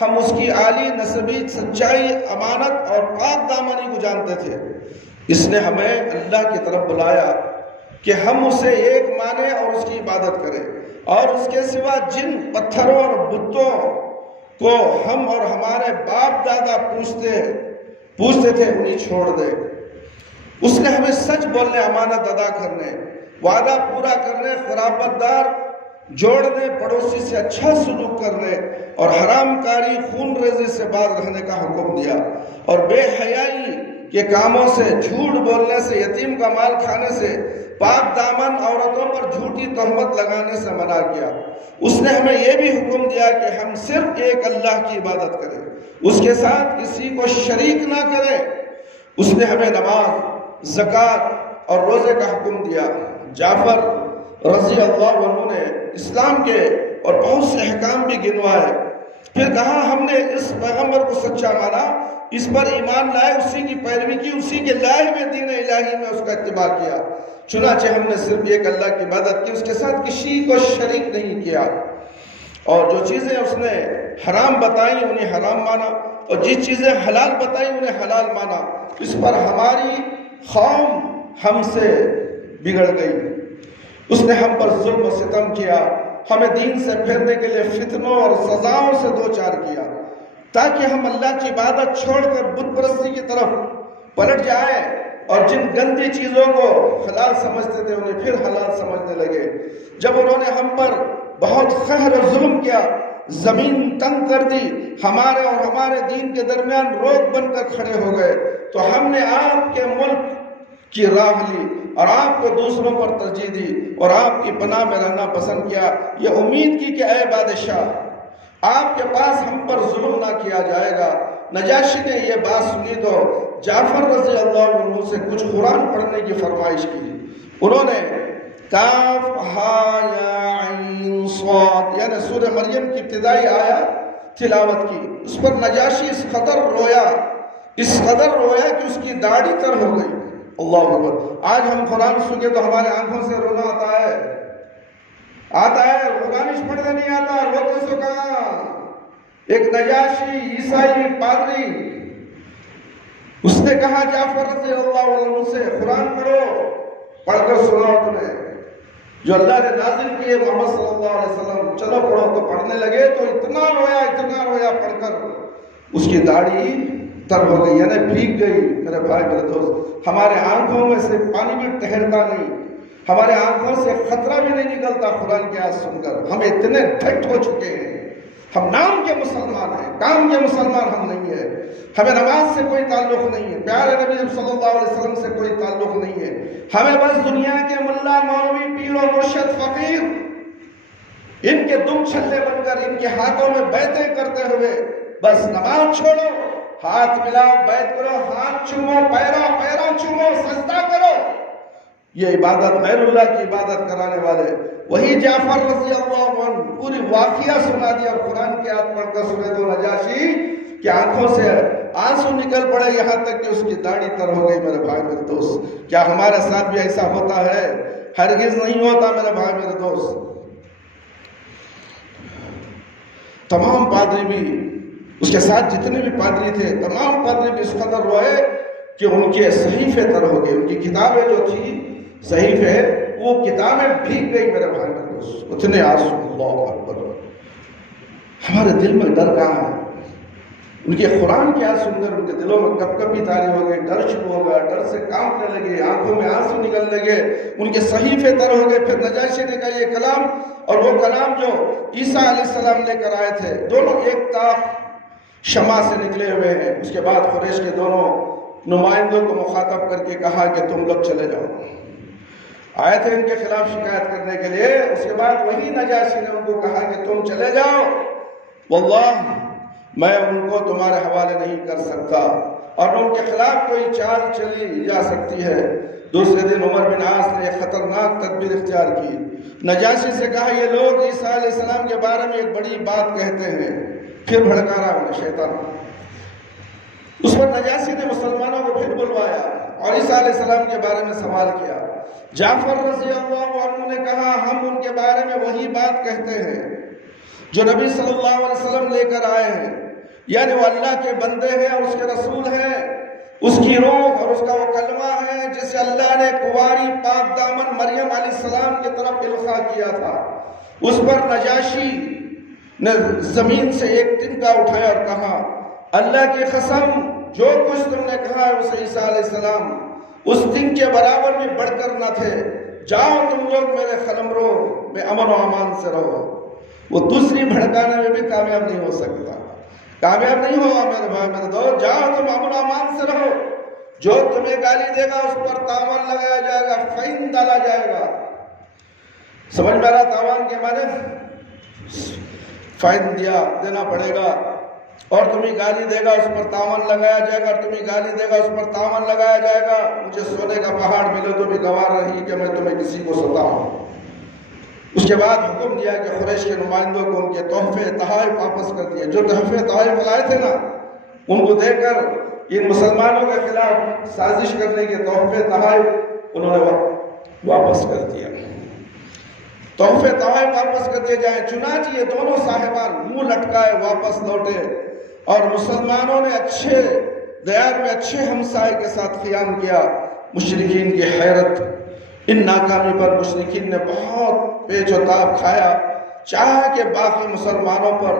ہم اس کی عالی نسبی سچائی، امانت اور پاک دامنی کو جانتے تھے۔ اس نے ہمیں اللہ کی طرف بلایا کہ ہم اسے ایک مانیں اور اس کی عبادت کریں، اور اس کے سوا جن پتھروں اور بتوں کو ہم اور ہمارے باپ دادا پوجتے تھے انہیں چھوڑ دیں۔ اس نے ہمیں سچ بولنے، امانت ادا کرنے، وعدہ پورا کرنے، قرابت دار جوڑنے، پڑوسی سے اچھا سلوک کرنے اور حرام کاری، خون ریزی سے باز رہنے کا حکم دیا، اور بے حیائی کے کاموں سے، جھوٹ بولنے سے، یتیم کا مال کھانے سے، پاک دامن عورتوں پر جھوٹی تہمت لگانے سے منع کیا۔ اس نے ہمیں یہ بھی حکم دیا کہ ہم صرف ایک اللہ کی عبادت کریں، اس کے ساتھ کسی کو شریک نہ کریں۔ اس نے ہمیں نماز، زکوٰۃ اور روزے کا حکم دیا۔ جعفر رضی اللہ عنہ نے اسلام کے اور بہت سے احکام بھی گنوائے، پھر کہا، ہم نے اس پیغمبر کو سچا مانا، اس پر ایمان لائے، اسی کی پیروی کی، اسی کے لائے ہوئے دین الہی میں اس کا اتباع کیا۔ چنانچہ ہم نے صرف ایک اللہ کی عبادت کی، اس کے ساتھ کسی کو شریک نہیں کیا، اور جو چیزیں اس نے حرام بتائیں انہیں حرام مانا، اور جس چیزیں حلال بتائیں انہیں حلال مانا۔ اس پر ہماری قوم ہم سے بگڑ گئی، اس نے ہم پر ظلم و ستم کیا، ہمیں دین سے پھرنے کے لیے فتنوں اور سزاؤں سے دوچار کیا، تاکہ ہم اللہ کی عبادت چھوڑ کر بت پرستی کی طرف پلٹ جائیں، اور جن گندی چیزوں کو حلال سمجھتے تھے انہیں پھر حلال سمجھنے لگے۔ جب انہوں نے ہم پر بہت قہر اور ظلم کیا، زمین تنگ کر دی، ہمارے اور ہمارے دین کے درمیان روک بن کر کھڑے ہو گئے، تو ہم نے آپ کے ملک کی راہ لی اور آپ کو دوسروں پر ترجیح دی اور آپ کی پناہ میں رہنا پسند کیا، یہ امید کی کہ اے بادشاہ آپ کے پاس ہم پر ظلم نہ کیا جائے گا۔ نجاشی نے یہ بات سنی تو جعفر رضی اللہ عنہ سے کچھ قرآن پڑھنے کی فرمائش کی۔ انہوں نے کاف ہا یا عین صاد یعنی سورہ مریم کی ابتدائی آیات تلاوت کی۔ اس پر نجاشی اس قدر رویا کہ اس کی داڑھی تر ہو گئی۔ اللہ اکبر۔ آج ہم قرآن سنیں تو ہمارے آنکھوں سے رونا آتا ہے، روگانش پڑھنے نہیں آتا، روتے سو کہاں۔ ایک نجاشی عیسائی پادری، اس نے کہا جعفر رضی اللہ عنہ سے قرآن پڑھ کر سناؤ تمہیں جو اللہ نے نازل کیے محمد صلی اللہ علیہ وسلم۔ چلو پڑھو، تو پڑھنے لگے تو اتنا رویا پڑھ کر اس کی داڑھی تر ہو گئی، یعنی بھیگ گئی۔ میرے بھائی میرے دوست، ہمارے آنکھوں میں سے پانی بھی ٹھہرتا نہیں، ہمارے آنکھوں سے خطرہ بھی نہیں نکلتا قرآن کی آیت سن کر۔ ہم اتنے ڈھٹ ہو چکے ہیں، ہم نام کے مسلمان ہیں، کام کے مسلمان ہم نہیں ہیں۔ ہمیں نماز سے کوئی تعلق نہیں ہے، پیارے نبی صلی اللہ علیہ وسلم سے کوئی تعلق نہیں ہے۔ ہمیں بس دنیا کے ملا، مولوی، پیر و مرشد، فقیر ان کے دم چھلے بن کر ان کے ہاتھوں میں بیعتیں کرتے ہوئے بس نماز چھوڑو، ہاتھ ملاؤ، بیعت کرو، ہاتھ چومو، پیروں چومو، سجدہ کرو، یہ عبادت غیر اللہ کی عبادت کرانے والے وہی جعفر رضی اللہ عنہ پوری واقعہ سنا دیا. اور قرآن کی آیت پڑھ کر سنے تو نجاشی کہ آنکھوں سے آنسو نکل پڑے یہاں تک کہ اس کی داڑھی تر ہو گئی. میرے بھائی میرے دوست، کیا ہمارے ساتھ بھی ایسا ہوتا ہے؟ ہرگز نہیں ہوتا میرے بھائی میرے دوست. تمام پادری بھی، اس کے ساتھ جتنے بھی پادری تھے، تمام پادری بھی اس قدر روئے کہ ان کے صحیفے تر ہو گئے. ان کی کتابیں جو تھی صحیفے، وہ کتابیں بھیگ گئی میرے بھائی میرے دوست. اتنے آنسو. اللہ اکبر. ہمارے دل میں ڈر کہاں ہے؟ ان کے قرآن کیا سندر، ان کے دلوں میں کپ کپی تاری ہو گئی، ڈر شروع ہو گیا، ڈر سے کانپنے لگے، آنکھوں میں آنسو نکلنے لگے، ان کے صحیفے تر ہو گئے. پھر نجاشی نے کہا یہ کلام اور وہ کلام جو عیسیٰ علیہ السلام لے کر آئے تھے، دونوں ایک طاق شمع سے نکلے ہوئے ہیں. اس کے بعد قریش کے دونوں نمائندوں کو مخاطب کر کے کہا کہ تم لوگ چلے جاؤ. آئے تھے ان کے خلاف شکایت کرنے کے لیے. اس کے بعد وہی نجاشی نے ان کو کہا کہ تم چلے جاؤ، واللہ میں ان کو تمہارے حوالے نہیں کر سکتا، اور ان کے خلاف کوئی چال چلی جا سکتی ہے. دوسرے دن عمر بن عاص نے ایک خطرناک تدبیر اختیار کی. نجاشی سے کہا یہ لوگ عیسیٰ علیہ السلام کے بارے میں ایک بڑی بات کہتے ہیں. پھر بھڑکا رہا انہیں شیطان. اس پر نجاشی نے مسلمانوں کو پھر بلوایا اور عیسیٰ علیہ السلام کے بارے میں سوال کیا. جعفر رضی اللہ عنہ نے کہا ہم ان کے بارے میں وہی بات کہتے ہیں جو نبی صلی اللہ علیہ وسلم لے کر آئے ہیں، یعنی وہ اللہ کے بندے ہیں اور اس کے رسول ہیں، اس کی روح اور اس کا وہ کلمہ ہے جسے اللہ نے کنواری پاک دامن مریم علیہ السلام کی طرف القاء کیا تھا. اس پر نجاشی نے زمین سے ایک تنکا اٹھایا اور کہا اللہ کی قسم جو کچھ تم نے کہا ہے اسے عیسیٰ علیہ السلام اس دن کے برابر بھی بڑھ کر نہ تھے. جاؤ تم لوگ میرے قلمرو میں امن و امان سے رہو. وہ دوسری بھڑکانے میں بھی کامیاب نہیں ہو سکتا، کامیاب نہیں ہوگا میرے بھائی میرے دوست. جاؤ تم امن و امان سے رہو. جو تمہیں گالی دے گا اس پر تاوان لگایا جائے گا، فائن ڈالا جائے گا. سمجھ میں آ رہا تاوان کے معنی؟ فائن دینا پڑے گا. اور تمہیں گالی دے گا اس پر تاوان لگایا جائے گا، اور تمہیں گالی دے گا اس پر تاوان لگایا جائے گا. مجھے سونے کا پہاڑ ملے تو بھی گوار نہیں کہ میں تمہیں کسی کو ستاؤں. اس کے بعد حکم دیا کہ قریش کے نمائندوں کو ان کے تحفے تحائف واپس کر دیے. جو تحفے تحائف لائے تھے نا ان کو دے کر ان مسلمانوں کے خلاف سازش کرنے کے تحفے تحائف انہوں نے واپس کر دیا. تحفے تحائف واپس کر دیے جائیں. چنانچہ یہ دونوں صاحبان منہ لٹکائے واپس لوٹے اور مسلمانوں نے اچھے دیار میں اچھے ہمسائے کے ساتھ قیام کیا. مشرکین کی حیرت، ان ناکامی پر مشرکین نے بہت پیچ و تاب کھایا، چاہا کہ باقی مسلمانوں پر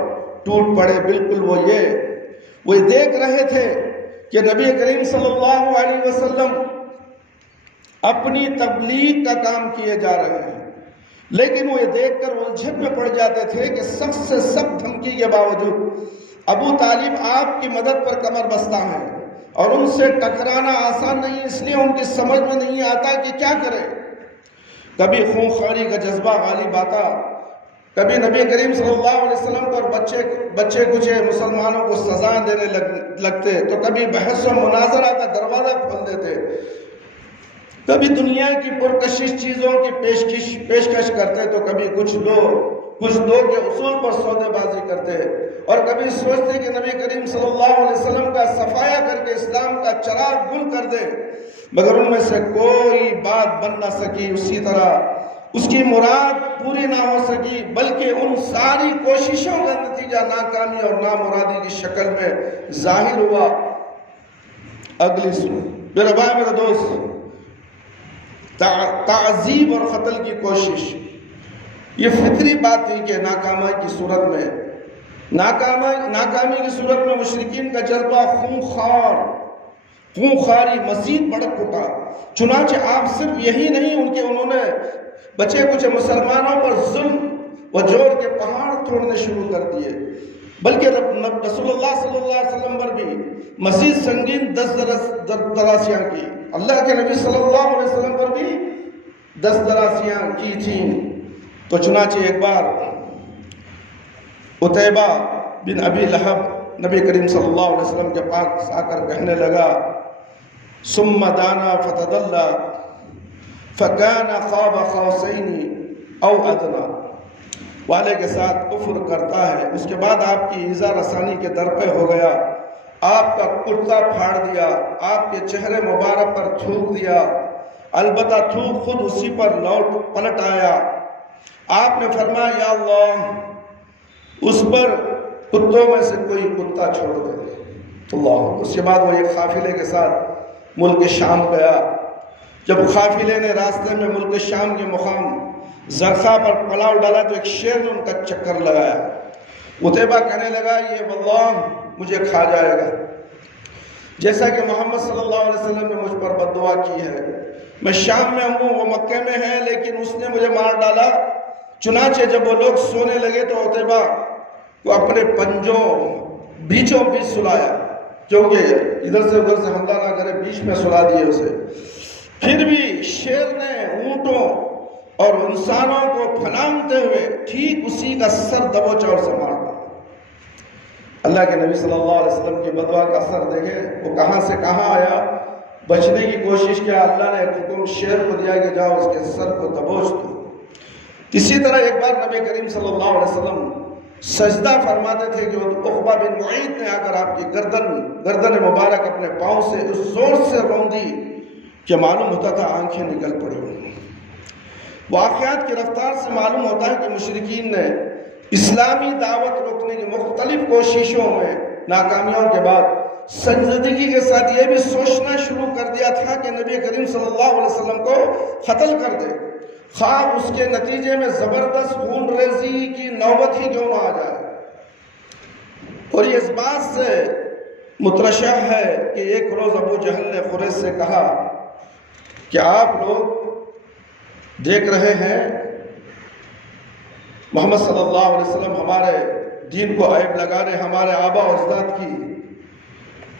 ٹوٹ پڑے. بالکل وہ دیکھ رہے تھے کہ نبی کریم صلی اللہ علیہ وسلم اپنی تبلیغ کا کام کیے جا رہے ہیں، لیکن وہ یہ دیکھ کر الجھن میں پڑ جاتے تھے کہ سخت سے سخت دھمکی کے باوجود ابو طالب آپ کی مدد پر کمر بستہ ہیں اور ان سے ٹکرانا آسان نہیں. اس لیے ان کی سمجھ میں نہیں آتا کہ کیا کرے. کبھی خونخواری کا جذبہ غالب آتا، کبھی نبی کریم صلی اللہ علیہ وسلم پر بچے کچھ مسلمانوں کو سزا دینے لگتے، تو کبھی بحث و مناظرہ کا دروازہ کھول دیتے، کبھی دنیا کی پرکشش چیزوں کی پیشکش کرتے، تو کبھی کچھ دو کے اصول پر سودے بازی کرتے، اور کبھی سوچتے کہ نبی کریم صلی اللہ علیہ وسلم کا صفایا کر کے اسلام کا چراغ گل کر دے، مگر ان میں سے کوئی بات بن نہ سکی. اسی طرح اس کی مراد پوری نہ ہو سکی، بلکہ ان ساری کوششوں کا نتیجہ ناکامی اور نامرادی کی شکل میں ظاہر ہوا. اگلی سورت میرے بھائی میرے دوست، تعذیب اور قتل کی کوشش. یہ فطری بات تھی کہ ناکامی کی صورت میں مشرکین کا جذبہ خونخواری مزید بڑھ اٹھا. چنانچہ آپ صرف یہی نہیں انہوں نے بچے کچھ مسلمانوں پر ظلم و جور کے پہاڑ توڑنے شروع کر دیے، بلکہ رسول اللہ صلی اللہ علیہ وسلم پر بھی مزید سنگین دستراسیاں کی. اللہ کے نبی صلی اللہ علیہ وسلم پر بھی دستراسیاں کی تھیں. تو چنانچہ ایک بار قتیبہ بن ابی لہب نبی کریم صلی اللہ علیہ وسلم کے پاس آ کر کہنے لگا ثم دانا فتدلى فكان قاب قوسين او ادنى، والے کے ساتھ کفر کرتا ہے، اس کے بعد آپ کی ایذا رسانی کے در پہ ہو گیا، آپ کا کرتا پھاڑ دیا، آپ کے چہرے مبارک پر تھوک دیا، البتہ تھوک خود اسی پر لوٹ پلٹ آیا۔ آپ نے فرمایا یا اللہ اس پر کتوں میں سے کوئی کتا چھوڑ دے۔ اللہ، اس کے بعد وہ ایک قافلے کے ساتھ ملک شام گیا۔ جب قافلے نے راستے میں ملک شام کے مقام زرخا پر پلاؤ ڈالا تو ایک شیر نے ان کا چکر لگایا۔ قتیبہ کہنے لگا یہ واللہ مجھے کھا جائے گا، جیسا کہ محمد صلی اللہ علیہ وسلم نے مجھ پر بد دعا کی ہے۔ میں شام میں ہوں، وہ مکے میں ہے، لیکن اس نے مجھے مار ڈالا۔ چنانچہ جب وہ لوگ سونے لگے تو قتیبہ کو اپنے پنجوں بیچوں بیچ سلایا، کیونکہ ادھر سے ادھر سے حملہ نہ کرے، بیچ میں سلا دیے اسے۔ پھر بھی شیر نے اونٹوں اور انسانوں کو پھلانگتے ہوئے ٹھیک اسی کا سر دبوچ اور سے مار ڈالا۔ اللہ کے نبی صلی اللہ علیہ وسلم کی بدعا کا اثر دیکھے، وہ کہاں سے کہاں آیا، بچنے کی کوشش کیا، اللہ نے حکم شیر کو دیا کہ جاؤ اس کے سر کو دبوچ دو۔ اسی طرح ایک بار نبی کریم صلی اللہ علیہ وسلم سجدہ فرماتے تھے کہ عقبہ بن معیط نے آ کر آپ کی گردن مبارک اپنے پاؤں سے اس زور سے روندی کہ معلوم ہوتا تھا آنکھیں نکل پڑی۔ واقعات کی رفتار سے معلوم ہوتا ہے کہ مشرکین نے اسلامی دعوت روکنے کی مختلف کوششوں میں ناکامیوں کے بعد سنجیدگی کے ساتھ یہ بھی سوچنا شروع کر دیا تھا کہ نبی کریم صلی اللہ علیہ وسلم کو قتل کر دے، خواہ اس کے نتیجے میں زبردست خون ریزی کی نوبت ہی کیوں نہ آ جائے۔ اور یہ اس بات سے مترشح ہے کہ ایک روز ابو جہل نے قریش سے کہا کہ آپ لوگ دیکھ رہے ہیں محمد صلی اللہ علیہ وسلم ہمارے دین کو عیب لگانے، ہمارے آبا و اجداد کی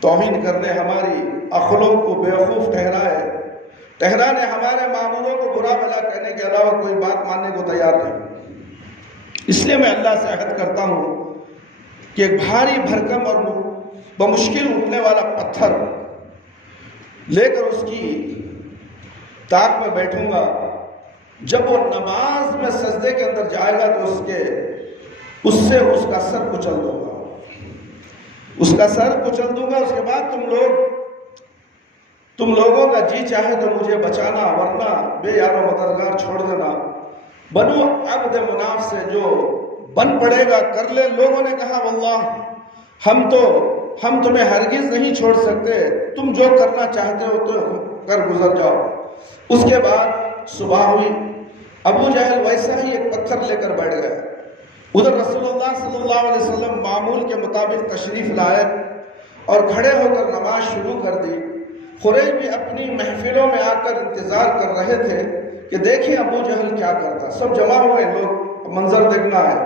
توہین کرنے، ہماری عقلوں کو بیوقوف ٹہرانے، ہمارے معمولوں کو برا بھلا کہنے کے علاوہ کوئی بات ماننے کو تیار نہیں۔ اس لیے میں اللہ سے عہد کرتا ہوں کہ ایک بھاری بھرکم اور بمشکل اٹھنے والا پتھر لے کر اس کی تاک میں بیٹھوں گا، جب وہ نماز میں سجدے کے اندر جائے گا تو اس سے اس کا سر کچل دوں گا، اس کا سر کچل دوں گا۔ اس کے بعد تم لوگوں کا جی چاہے تو مجھے بچانا، ورنہ بے یار و مددگار چھوڑ دینا، بنو عبد مناف سے جو بن پڑے گا کر لے۔ لوگوں نے کہا واللہ ہم تمہیں ہرگز نہیں چھوڑ سکتے، تم جو کرنا چاہتے ہو تو کر گزر جاؤ۔ اس کے بعد صبح ہوئی، ابو جہل ویسا ہی ایک پتھر لے کر بیٹھ گیا۔ ادھر رسول اللہ صلی اللہ علیہ وسلم معمول کے مطابق تشریف لائے اور کھڑے ہو کر نماز شروع کر دی۔ قریش بھی اپنی محفلوں میں آ کر انتظار کر رہے تھے کہ دیکھیں ابو جہل کیا کرتا۔ سب جمع ہوئے، لوگ منظر دیکھنا ہے۔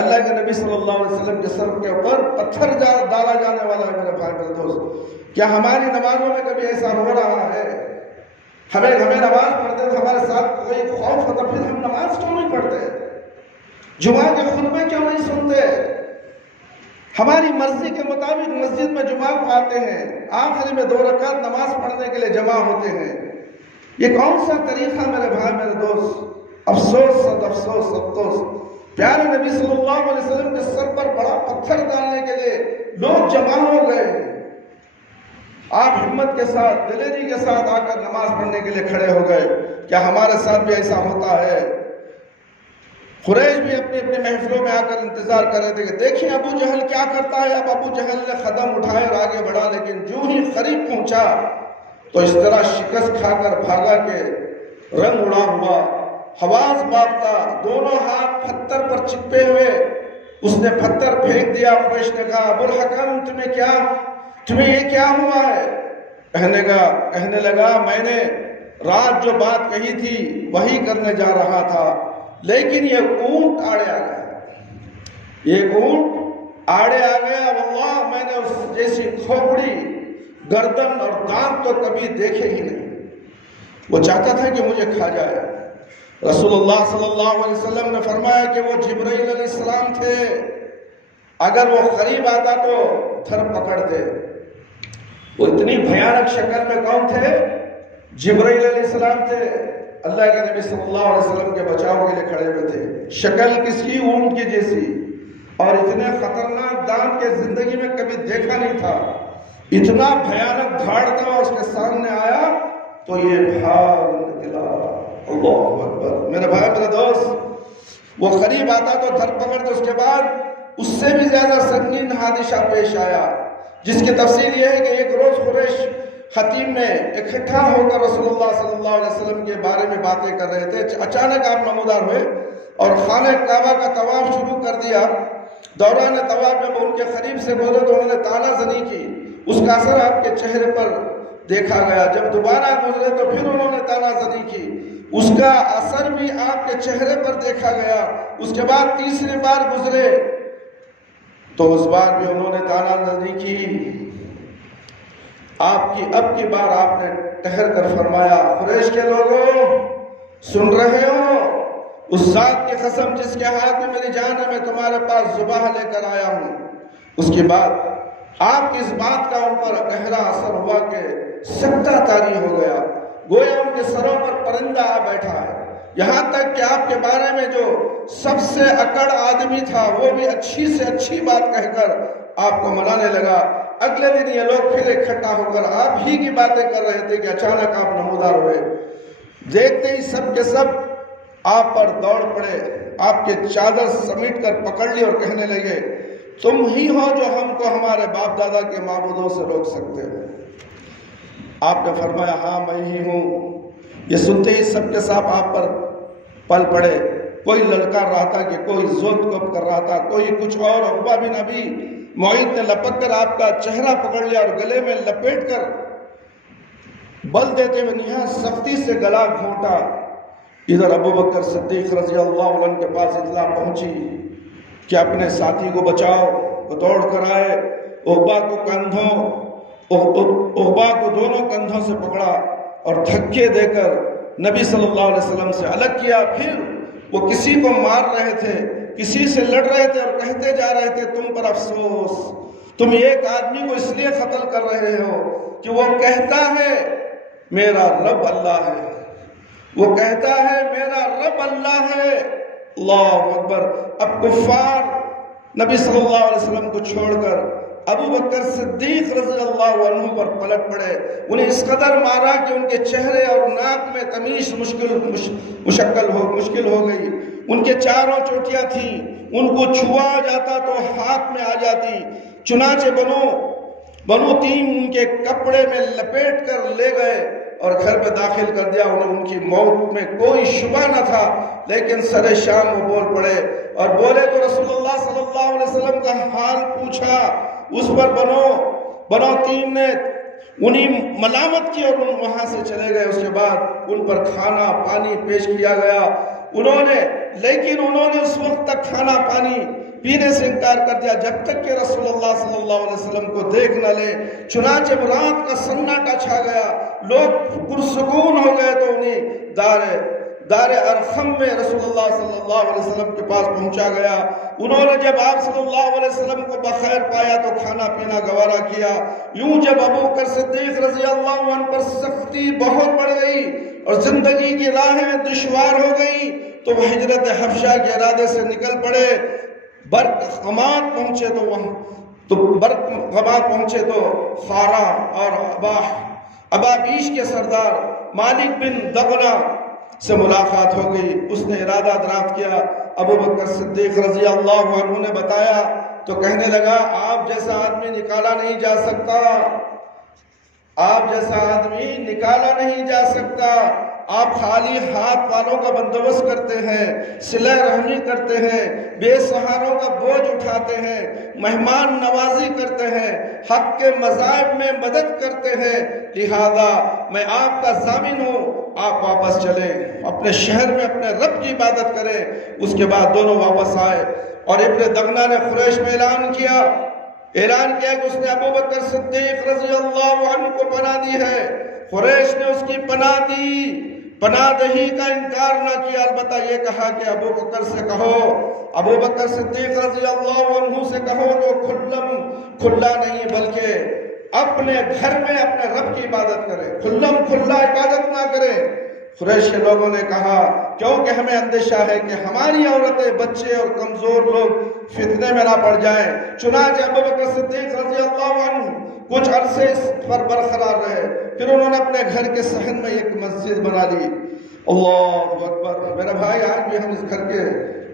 اللہ کے نبی صلی اللہ علیہ وسلم کے سر کے اوپر پتھر ڈالا جانے والا ہے۔ میرے بھائی میرے دوست، کیا ہماری نمازوں میں کبھی ایسا ہو رہا ہے؟ ہمیں نماز پڑھتے تو ہمارے ساتھ کوئی خوف ہوتا، پھر ہم نماز کیوں نہیں پڑھتے؟ جمعہ کے خطبے کیوں نہیں سنتے؟ ہماری مرضی کے مطابق مسجد میں جمعہ کو آتے ہیں، آخری میں 2 رکعت نماز پڑھنے کے لیے جمع ہوتے ہیں۔ یہ کون سا طریقہ میرے بھائی میرے دوست؟ افسوس صد افسوس افسوس، پیارے نبی صلی اللہ علیہ وسلم کے سر پر بڑا پتھر ڈالنے کے لیے لوگ جمع ہو گئے۔ آپ ہمت کے ساتھ، دلیری کے ساتھ آ کر نماز پڑھنے کے لیے کھڑے ہو گئے۔ کیا ہمارے ساتھ بھی ایسا ہوتا ہے؟ قریش بھی اپنی اپنی محفلوں میں آ کر انتظار کر رہے تھے کہ دیکھیں ابو جہل کیا کرتا ہے۔ اب ابو جہل نے قدم اٹھائے اور آگے بڑھا، لیکن جو ہی قریب پہنچا تو اس طرح شکست کھا کر بھاگا کہ رنگ اڑا ہوا، حواس باپتا، دونوں ہاتھ پتھر پر چپے ہوئے۔ اس نے پتھر پھینک دیا۔ قریش نے کہا ابو الحکم تمہیں یہ کیا ہوا ہے؟ کہنے لگا میں نے رات جو بات کہی تھی وہی کرنے جا رہا تھا، لیکن یہ اونٹ آڑے آ گیا، واللہ میں نے اس جیسی کھوپڑی، گردن اور دانت تو کبھی دیکھے ہی نہیں۔ وہ چاہتا تھا کہ مجھے کھا جائے۔ رسول اللہ صلی اللہ علیہ وسلم نے فرمایا کہ وہ جبرائیل علیہ السلام تھے اگر وہ قریب آتا تو دھر پکڑتے۔ وہ اتنی بھیانک شکل میں کون تھے؟ جبرائیل علیہ السلام تھے، اللہ کے نبی صلی اللہ علیہ وسلم کے بچاؤ کے لیے کھڑے ہوئے تھے۔ شکل کس کی؟ اونٹ کی جیسی، اور اتنے خطرناک دانت کے زندگی میں کبھی دیکھا نہیں تھا۔ اتنا بھیانک دھاڑتا ہوا اس کے سامنے آیا تو یہ بھاگ نکلا۔ اللہ اکبر۔ میرے بھائی، میرے دوست، وہ قریب آتا تو دھر پکڑتے۔ اس کے بعد اس سے بھی زیادہ سنگین حادثہ پیش آیا، جس کی تفصیل یہ ہے کہ ایک روز قریش خطیب میں اکٹھا ہو کر رسول اللہ صلی اللہ علیہ وسلم کے بارے میں باتیں کر رہے تھے۔ اچانک آپ نمودار ہوئے اور خانہ کعبہ کا طواف شروع کر دیا۔ دوران طواف جب ان کے قریب سے گزرے تو انہوں نے طعنہ زنی کی، اس کا اثر آپ کے چہرے پر دیکھا گیا۔ جب دوبارہ گزرے تو پھر انہوں نے طعنہ زنی کی، اس کا اثر بھی آپ کے چہرے پر دیکھا گیا۔ اس کے بعد تیسری بار گزرے تو اس بار بھی انہوں نے طعنہ زنی کی۔ آپ کی اب کی بار آپ نے ٹھہر کر فرمایا، قریش کے لوگوں سن رہے ہو؟ اس ذات کی قسم جس کے ہاتھ میں میری جان ہے، میں تمہارے پاس ذبح لے کر آیا ہوں۔ اس کے بعد آپ کی اس بات کا ان پر گہرا اثر ہوا کہ سکتہ طاری ہو گیا، گویا ان کے سروں پر پرندہ آ بیٹھا ہے۔ یہاں تک کہ آپ کے بارے میں جو سب سے اکڑ آدمی تھا وہ بھی اچھی سے اچھی بات کہہ کر آپ کو منانے لگا۔ اگلے دن یہ لوگ پھر اکٹھا ہو کر آپ ہی کی باتیں کر رہے تھے کہ اچانک آپ نمودار ہوئے۔ دیکھتے ہی سب کے سب آپ پر دوڑ پڑے، آپ کے چادر سمیٹ کر پکڑ لی اور کہنے لگے، تم ہی ہو جو ہم کو ہمارے باپ دادا کے معبودوں سے روک سکتے ہو۔ آپ نے فرمایا، ہاں میں ہی ہوں۔ یہ سنتے ہی سب کے سب آپ پر پل پڑے۔ کوئی للکار رہا تھا کہ کوئی زود کپ کر رہا تھا، کوئی کچھ اور۔ عقبہ بن ابی معیط نے لپک کر آپ کا چہرہ پکڑ لیا اور گلے میں لپیٹ کر بل دیتے ہوئے نہایت سختی سے گلا گھونٹا۔ ادھر ابو بکر صدیق رضی اللہ عنہ کے پاس اطلاع پہنچی کہ اپنے ساتھی کو بچاؤ۔ وہ دوڑ کر آئے، عقبہ کو دونوں کندھوں سے پکڑا اور دھکے دے کر نبی صلی اللہ علیہ وسلم سے الگ کیا۔ پھر وہ کسی کو مار رہے تھے، کسی سے لڑ رہے تھے اور کہتے جا رہے تھے، تم پر افسوس، تم ایک آدمی کو اس لیے قتل کر رہے ہو کہ وہ کہتا ہے میرا رب اللہ ہے، وہ کہتا ہے میرا رب اللہ ہے۔ اللہ اکبر۔ اب کفار نبی صلی اللہ علیہ وسلم کو چھوڑ کر ابو بکر صدیق رضی اللہ عنہ پر پلٹ پڑے۔ انہیں اس قدر مارا کہ ان کے چہرے اور ناک میں تمیز مشکل ہو گئی۔ ان کے چاروں چوٹیاں تھیں، ان کو چھوا جاتا تو ہاتھ میں آ جاتی۔ چنانچہ بنو تیم ان کے کپڑے میں لپیٹ کر لے گئے اور گھر میں داخل کر دیا۔ انہیں ان کی موت میں کوئی شبہ نہ تھا، لیکن سر شام وہ بول پڑے اور بولے تو رسول اللہ صلی اللہ علیہ وسلم کا حال پوچھا۔ اس پر بنو تیم نے انہیں ملامت کی اور وہاں سے چلے گئے۔ اس کے بعد ان پر کھانا پانی پیش کیا گیا۔ لیکن انہوں نے اس وقت تک کھانا پانی پینے سے انکار کر دیا جب تک کہ رسول اللہ صلی اللہ علیہ وسلم کو دیکھ نہ لے۔ چنانچہ رات کا سناٹا چھا گیا، لوگ پرسکون ہو گئے تو انہیں دار ارقم میں رسول اللہ صلی اللہ علیہ وسلم کے پاس پہنچا گیا۔ انہوں نے جب آپ صلی اللہ علیہ وسلم کو بخیر پایا تو کھانا پینا گوارا کیا۔ یوں جب ابو بکر صدیق رضی اللہ عنہ پر سختی بہت بڑھ گئی اور زندگی کی راہیں دشوار ہو گئی تو وہ ہجرت حبشہ کے ارادے سے نکل پڑے۔ برقمات پہنچے تو خارا اور ابابیش کے سردار مالک بن دغنہ سے ملاقات ہو گئی۔ اس نے ارادہ دراز کیا۔ ابو بکر صدیق رضی اللہ عنہ نے بتایا تو کہنے لگا، آپ جیسا آدمی نکالا نہیں جا سکتا، آپ جیسا آدمی نکالا نہیں جا سکتا۔ آپ خالی ہاتھ والوں کا بندوبست کرتے ہیں، صلہ رحمی کرتے ہیں، بے سہاروں کا بوجھ اٹھاتے ہیں، مہمان نوازی کرتے ہیں، حق کے مذاہب میں مدد کرتے ہیں، لہذا میں آپ کا ضامن ہوں۔ آپ واپس چلیں، اپنے شہر میں اپنے رب کی عبادت کریں۔ اس کے بعد دونوں واپس آئے اور ابن دغنہ نے قریش میں اعلان کیا کہ اس نے ابو بکر صدیق رضی اللہ عنہ کو پناہ دی ہے۔ قریش نے اس کی پناہ دی۔ پناہ دہی کا انکار نہ کیا، البتہ یہ کہا کہ ابو بکر سے کہو، ابو بکر صدیق رضی اللہ عنہ سے کہو جو کھلا نہیں بلکہ اپنے گھر میں اپنے رب کی عبادت کرے، کھلا عبادت نہ کرے۔ قریش کے لوگوں نے کہا کیونکہ ہمیں اندیشہ ہے کہ ہماری عورتیں، بچے اور کمزور لوگ فتنے میں نہ پڑ جائیں۔ چنانچہ ابو بکر صدیق رضی اللہ عنہ کچھ عرصے اس پر برقرار رہے، پھر انہوں نے اپنے گھر کے صحن میں ایک مسجد بنا لی۔ اللہ اکبر، میرے بھائی آج بھی ہم اس گھر کے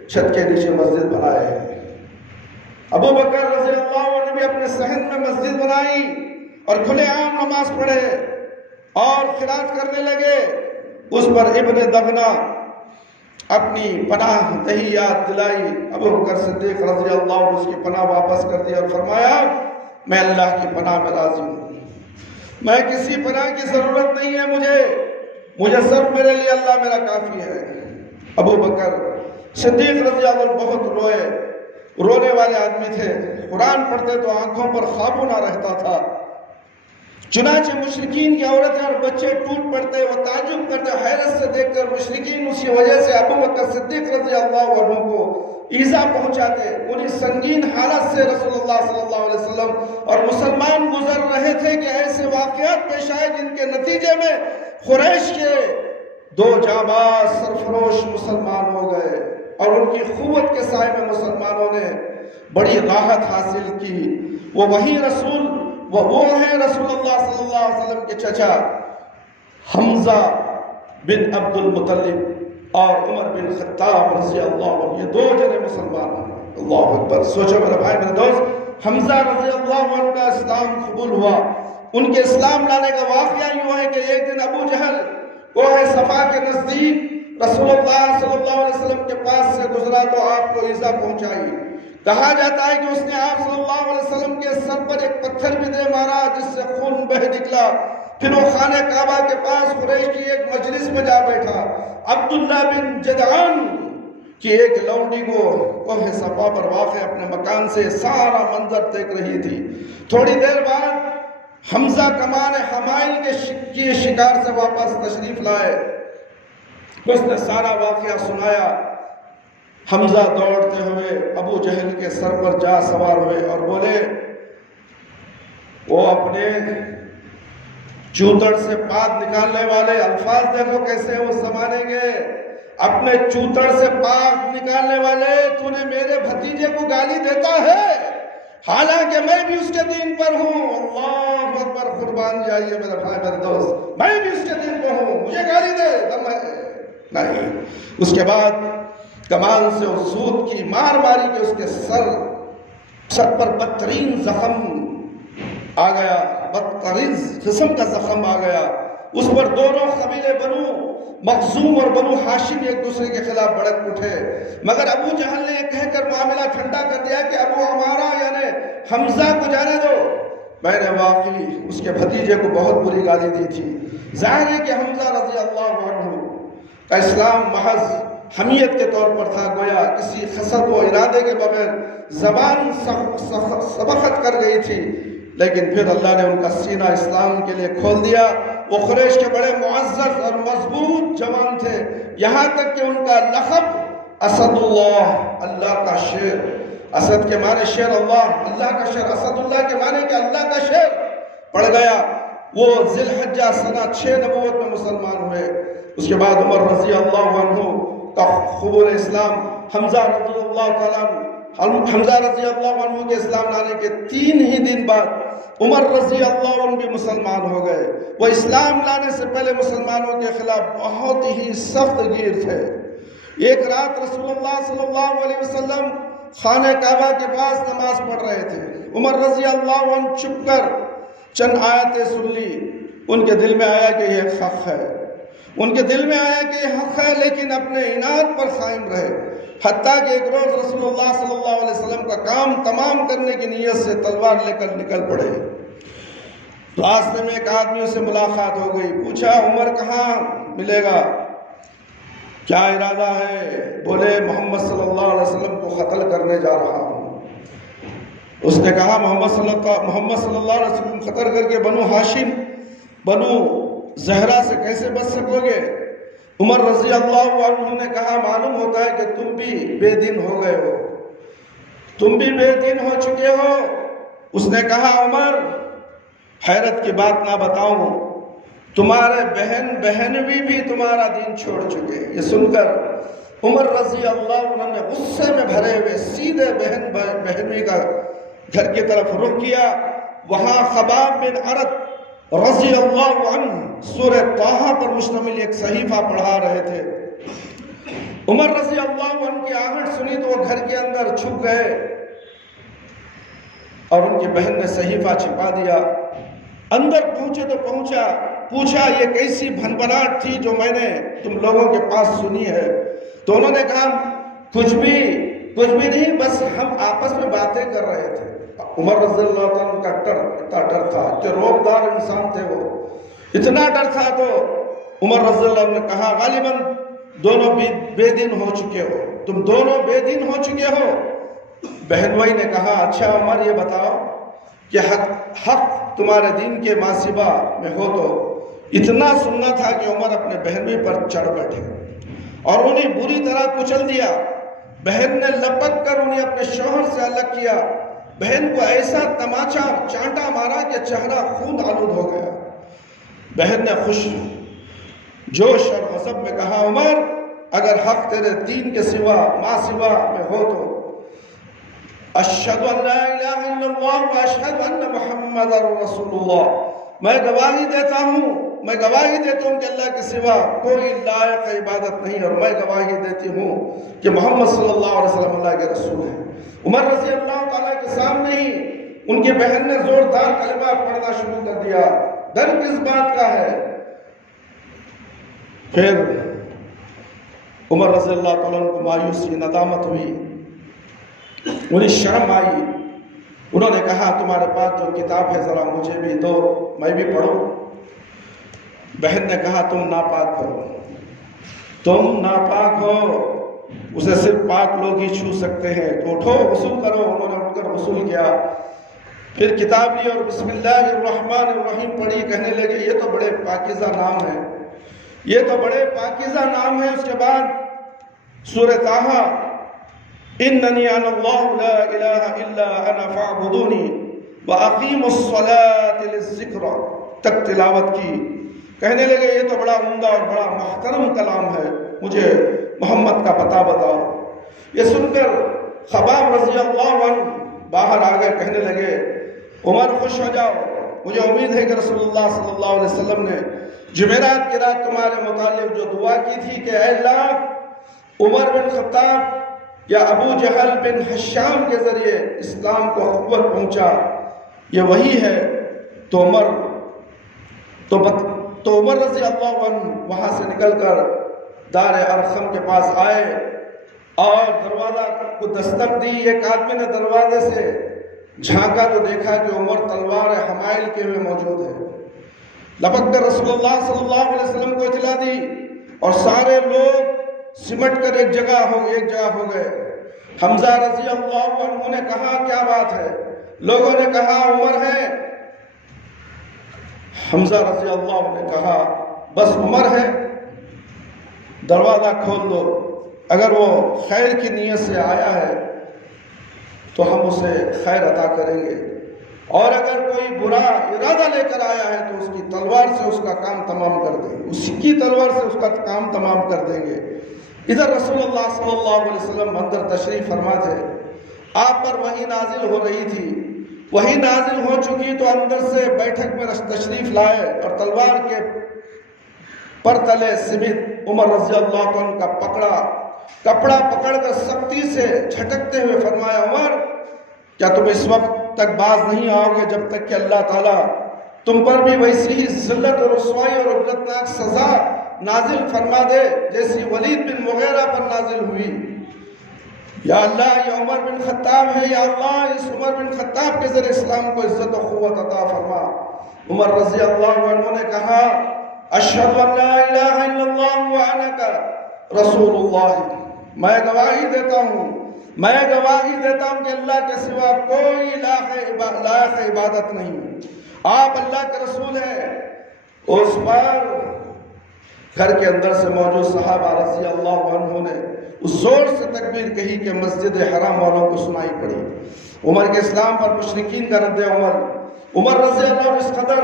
چھت کے نیچے مسجد بنائے ہیں۔ ابو بکر رضی اللہ عنہ نے بھی اپنے صحن میں مسجد بنائی اور کھلے عام نماز پڑھے اور قرات کرنے لگے۔ اس پر ابن دغنہ اپنی پناہ دہی یاد دلائی، ابو بکر صدیق رضی اللہ عنہ اس کی پناہ واپس کر دی اور فرمایا میں اللہ کی پناہ میں راضی ہوں، میں کسی پناہ کی ضرورت نہیں ہے، مجھے صرف میرے لیے اللہ میرا کافی ہے۔ ابو بکر صدیق رضی اللہ عنہ بہت رونے والے آدمی تھے، قرآن پڑھتے تو آنکھوں پر قابو نہ رہتا تھا۔ چنانچہ مشرکین کی عورتیں اور بچے ٹوٹ پڑتے، وہ تعجب کرتے، حیرت سے دیکھ کر مشرکین اسی وجہ سے ابو بکر صدیق رضی اللہ عنہ کو ایذا پہنچاتے۔ انہیں سنگین حالت سے رسول اللہ صلی اللہ علیہ وسلم اور مسلمان گزر رہے تھے کہ ایسے واقعات پیش آئے جن کے نتیجے میں قریش کے 2 جانباز سرفروش مسلمان ہو گئے اور ان کی قوت کے سائے میں مسلمانوں نے بڑی راحت حاصل کی۔ وہ ہیں رسول اللہ صلی اللہ علیہ وسلم کے چچا حمزہ بن عبد المطلب اور عمر بن خطاب رضی اللہ عنہ، یہ 2 جنے مسلمان ہیں۔ اللہ اکبر، سوچو میرے بھائی میرے دوست، حمزہ رضی اللہ عنہ کا اسلام قبول ہوا۔ ان کے اسلام لانے کا واقعہ یوں ہے کہ ایک دن ابو جہل کوہ صفا کے نزدیک رسول اللہ صلی اللہ علیہ وسلم کے پاس سے گزرا تو آپ کو ایذا پہنچائی۔ کہا جاتا ہے کہ اس نے آپ صلی اللہ علیہ وسلم کے سر پر ایک پتھر بھی دے مارا جس سے خون بہہ نکلا۔ پھر وہ خانہ کعبہ کے پاس قریش کی ایک مجلس میں جا بیٹھا۔ عبداللہ بن جدعان کی ایک لونڈی کو کوہ صفا پر واقع اپنے مکان سے سارا منظر دیکھ رہی تھی۔ تھوڑی دیر بعد حمزہ کمان حمائل کے شکار سے واپس تشریف لائے، اس نے سارا واقعہ سنایا۔ حمزہ دوڑتے ہوئے ابو جہل کے سر پر جا سوار ہوئے اور بولے، وہ اپنے چوتڑ سے پات نکالنے والے الفاظ دیکھو کیسے اس زمانے کے، اپنے چوتڑ سے پات نکالنے والے، تو نے میرے بھتیجے کو گالی دیتا ہے حالانکہ میں بھی اس کے دین پر ہوں۔ اللہ اکبر، قربان جائیے میرے بھائی میرے دوست، میں بھی اس کے دین پر ہوں، مجھے گالی دے دم ہے نہیں۔ اس کے بعد کمان سے اس سود کی مار ماری کہ اس کے سر پر بدترین زخم آ گیا، بدترین قسم کا زخم آ گیا۔ اس پر دونوں قبیلے بنو مخزوم اور بنو ہاشم ایک دوسرے کے خلاف بھڑک اٹھے، مگر ابو جہل نے یہ کہہ کر معاملہ ٹھنڈا کر دیا کہ ابو عمارہ یعنی حمزہ کو جانے دو، میں نے واقعی اس کے بھتیجے کو بہت بری گالی دی تھی۔ ظاہر ہے کہ حمزہ رضی اللہ عنہ کا اسلام محض حمیت کے طور پر تھا، گویا کسی خصد و ارادے کے بغیر زبان سبقت کر گئی تھی، لیکن پھر اللہ نے ان کا سینہ اسلام کے لیے کھول دیا۔ وہ قریش کے بڑے معزز اور مضبوط جوان تھے، یہاں تک کہ ان کا لقب اسد اللہ، اللہ کا شیر، اسد کے معنی شیر، اللہ کا شیر، اسد اللہ کے معنی کہ اللہ کا شیر پڑ گیا۔ وہ ذی الحجہ سنہ 6 نبوت میں مسلمان ہوئے۔ اس کے بعد عمر رضی اللہ عنہ کا قبول اسلام، حمزہ رضی اللہ عنہ کے اسلام لانے کے 3 ہی دن بعد عمر رضی اللہ عنہ بھی مسلمان ہو گئے۔ وہ اسلام لانے سے پہلے مسلمانوں کے خلاف بہت ہی سخت گیر تھے۔ ایک رات رسول اللہ صلی اللہ علیہ وسلم خانہ کعبہ کے پاس نماز پڑھ رہے تھے۔ عمر رضی اللہ عنہ چھپ کر چند آیتیں سن لی۔ ان کے دل میں آیا کہ یہ حق ہے، ان کے دل میں آیا کہ یہ حق ہے، لیکن اپنے عناد پر قائم رہے، حتیٰ کہ ایک روز رسول اللہ صلی اللہ علیہ وسلم کا کام تمام کرنے کی نیت سے تلوار لے کر نکل پڑے۔ راستے میں ایک آدمی سے ملاقات ہو گئی، پوچھا عمر کہاں ملے گا، کیا ارادہ ہے؟ بولے محمد صلی اللہ علیہ وسلم کو قتل کرنے جا رہا ہوں۔ اس نے کہا محمد صلی اللہ علیہ وسلم قتل کر کے بنو ہاشم بنو زہرا سے کیسے بچ سکو گے؟ عمر رضی اللہ عنہ نے کہا معلوم ہوتا ہے کہ تم بھی بے دین ہو گئے ہو، تم بھی بے دین ہو چکے ہو۔ اس نے کہا عمر حیرت کی بات نہ بتاؤں، تمہارے بہنوی بھی تمہارا دین چھوڑ چکے۔ یہ سن کر عمر رضی اللہ عنہ نے غصے میں بھرے ہوئے سیدھے بہنوی کا گھر کی طرف رخ کیا۔ وہاں خباب بن عرط رضی اللہ عنہ سورہ طٰہٰ پر مشتمل ایک صحیفہ پڑھا رہے تھے۔ عمر رضی اللہ عنہ کی آہٹ سنی تو وہ گھر کے اندر چھپ گئے اور ان کی بہن نے صحیفہ چھپا دیا۔ اندر پہنچے تو پوچھا یہ کیسی بھنبھناہٹ تھی جو میں نے تم لوگوں کے پاس سنی ہے؟ تو انہوں نے کہا کچھ بھی نہیں، بس ہم آپس میں باتیں کر رہے تھے۔ عمر رضی اللہ عنہ کا اتنا ڈر تھا کہ روبدار انسان تھے، وہ اتنا ڈر تھا۔ تو عمر رضی اللہ عنہ نے کہا غالباً دونوں بے دین ہو چکے ہو، تم دونوں بے دین ہو چکے ہو۔ بہنوئی نے کہا اچھا عمر یہ بتاؤ کہ حق تمہارے دین کے ماسبہ میں ہو تو اتنا سننا تھا کہ عمر اپنے بہنوئی پر چڑھ بیٹھے اور انہیں بری طرح کچل دیا۔ بہن نے لپک کر انہیں اپنے شوہر سے الگ کیا۔ بہن کو ایسا تماچا چانٹا مارا کہ چہرہ خون آلود ہو گیا۔ بہن نے خوش جوش اور غضب میں کہا عمر اگر حق تیرے دین کے سوا ما سوا میں ہو تو اشہد ان لا الہ الا اللہ و اشہد ان محمد رسول اللہ، میں گواہی دیتا ہوں کہ اللہ کے سوا کوئی لائق عبادت نہیں، اور میں گواہی دیتی ہوں کہ محمد صلی اللہ علیہ وسلم اللہ کے رسول ہیں۔ عمر رضی اللہ تعالیٰ کے سامنے ہی ان کی بہن نے زوردار کلمہ پڑھنا شروع کر دیا۔ ڈر کس بات کا ہے؟ پھر عمر رضی اللہ تعالیٰ کو مایوسی ندامت ہوئی، انہیں شرم آئی۔ انہوں نے کہا تمہارے پاس جو کتاب ہے ذرا مجھے بھی دو، میں بھی پڑھوں۔ بہن نے کہا تم ناپاک ہو، اسے صرف پاک لوگ ہی چھو سکتے ہیں، تو اٹھو غسل کرو۔ انہوں نے اٹھ کر غسل کیا، پھر کتاب لی اور بسم اللہ الرحمن الرحیم پڑھی۔ کہنے لگے یہ تو بڑے پاکیزہ نام ہے، اس کے بعد سورہ طٰہٰ اننی انا اللہ لا الہ الا انا فاعبدونی واقیموا الصلاۃ للذکر تک تلاوت کی۔ کہنے لگے یہ تو بڑا عمدہ اور بڑا محترم کلام ہے، مجھے محمد کا پتہ بتاؤ۔ یہ سن کر خباب رضی اللہ عنہ باہر آ گئے، کہنے لگے عمر خوش ہو جاؤ، مجھے امید ہے کہ رسول اللہ صلی اللہ علیہ وسلم نے جمعرات کی رات تمہارے متعلق جو دعا کی تھی کہ اے اللہ عمر بن خطاب یا ابو جہل بن حشام کے ذریعے اسلام کو قوت پہنچا، یہ وہی ہے۔ تو عمر رضی اللہ عنہ وہاں سے نکل کر دار ارقم کے پاس آئے اور دروازہ کو دستک دی۔ ایک آدمی نے دروازے سے جھانکا تو دیکھا کہ عمر تلوار حمائل کے ہوئے موجود ہے۔ لپک کر رسول اللہ صلی اللہ علیہ وسلم کو اطلاع دی اور سارے لوگ سمٹ کر ایک جگہ ہو گئے۔ حمزہ رضی اللہ عنہ نے کہا کیا بات ہے؟ لوگوں نے کہا عمر ہے۔ حمزہ رضی اللہ عنہ نے کہا بس عمر ہے، دروازہ کھول دو، اگر وہ خیر کی نیت سے آیا ہے تو ہم اسے خیر عطا کریں گے، اور اگر کوئی برا ارادہ لے کر آیا ہے تو اس کی تلوار سے اس کا کام تمام کر دیں گے، اس کی تلوار سے اس کا کام تمام کر دیں گے۔ ادھر رسول اللہ صلی اللہ علیہ وسلم اندر تشریف فرما تھے، آپ پر وحی نازل ہو رہی تھی۔ وحی نازل ہو چکی تو اندر سے بیٹھک میں تشریف لائے اور تلوار کے پر تلے سمیت عمر رضی اللہ عنہ کا کپڑا پکڑ کر سختی سے جھٹکتے ہوئے فرمایا عمر کیا تم اس وقت تک باز نہیں آؤ گے جب تک کہ اللہ تعالیٰ تم پر بھی ویسی ہی ذلت اور رسوائی اور عبرتناک سزا نازل فرما دے جیسی ولید بن مغیرہ پر نازل ہوئی؟ یا اللہ یہ عمر بن خطاب ہے، یا اللہ اس عمر بن خطاب کے ذریعے اسلام کو عزت و قوت عطا فرما۔ عمر رضی اللہ عنہ نے کہا اشہد ان لا الہ الا اللہ وانک رسول اللہ، میں گواہی دیتا ہوں کہ اللہ کے سوا کوئی لائق عبادت نہیں، آپ اللہ کے رسول ہیں۔ اس پر گھر کے اندر سے موجود صحابہ رضی اللہ عنہ نے اس زور سے تکبیر کہی کہ مسجد حرام والوں کو سنائی پڑی۔ عمر کے اسلام پر مشرکین کا رد عمر رضی اللہ عنہ اس قدر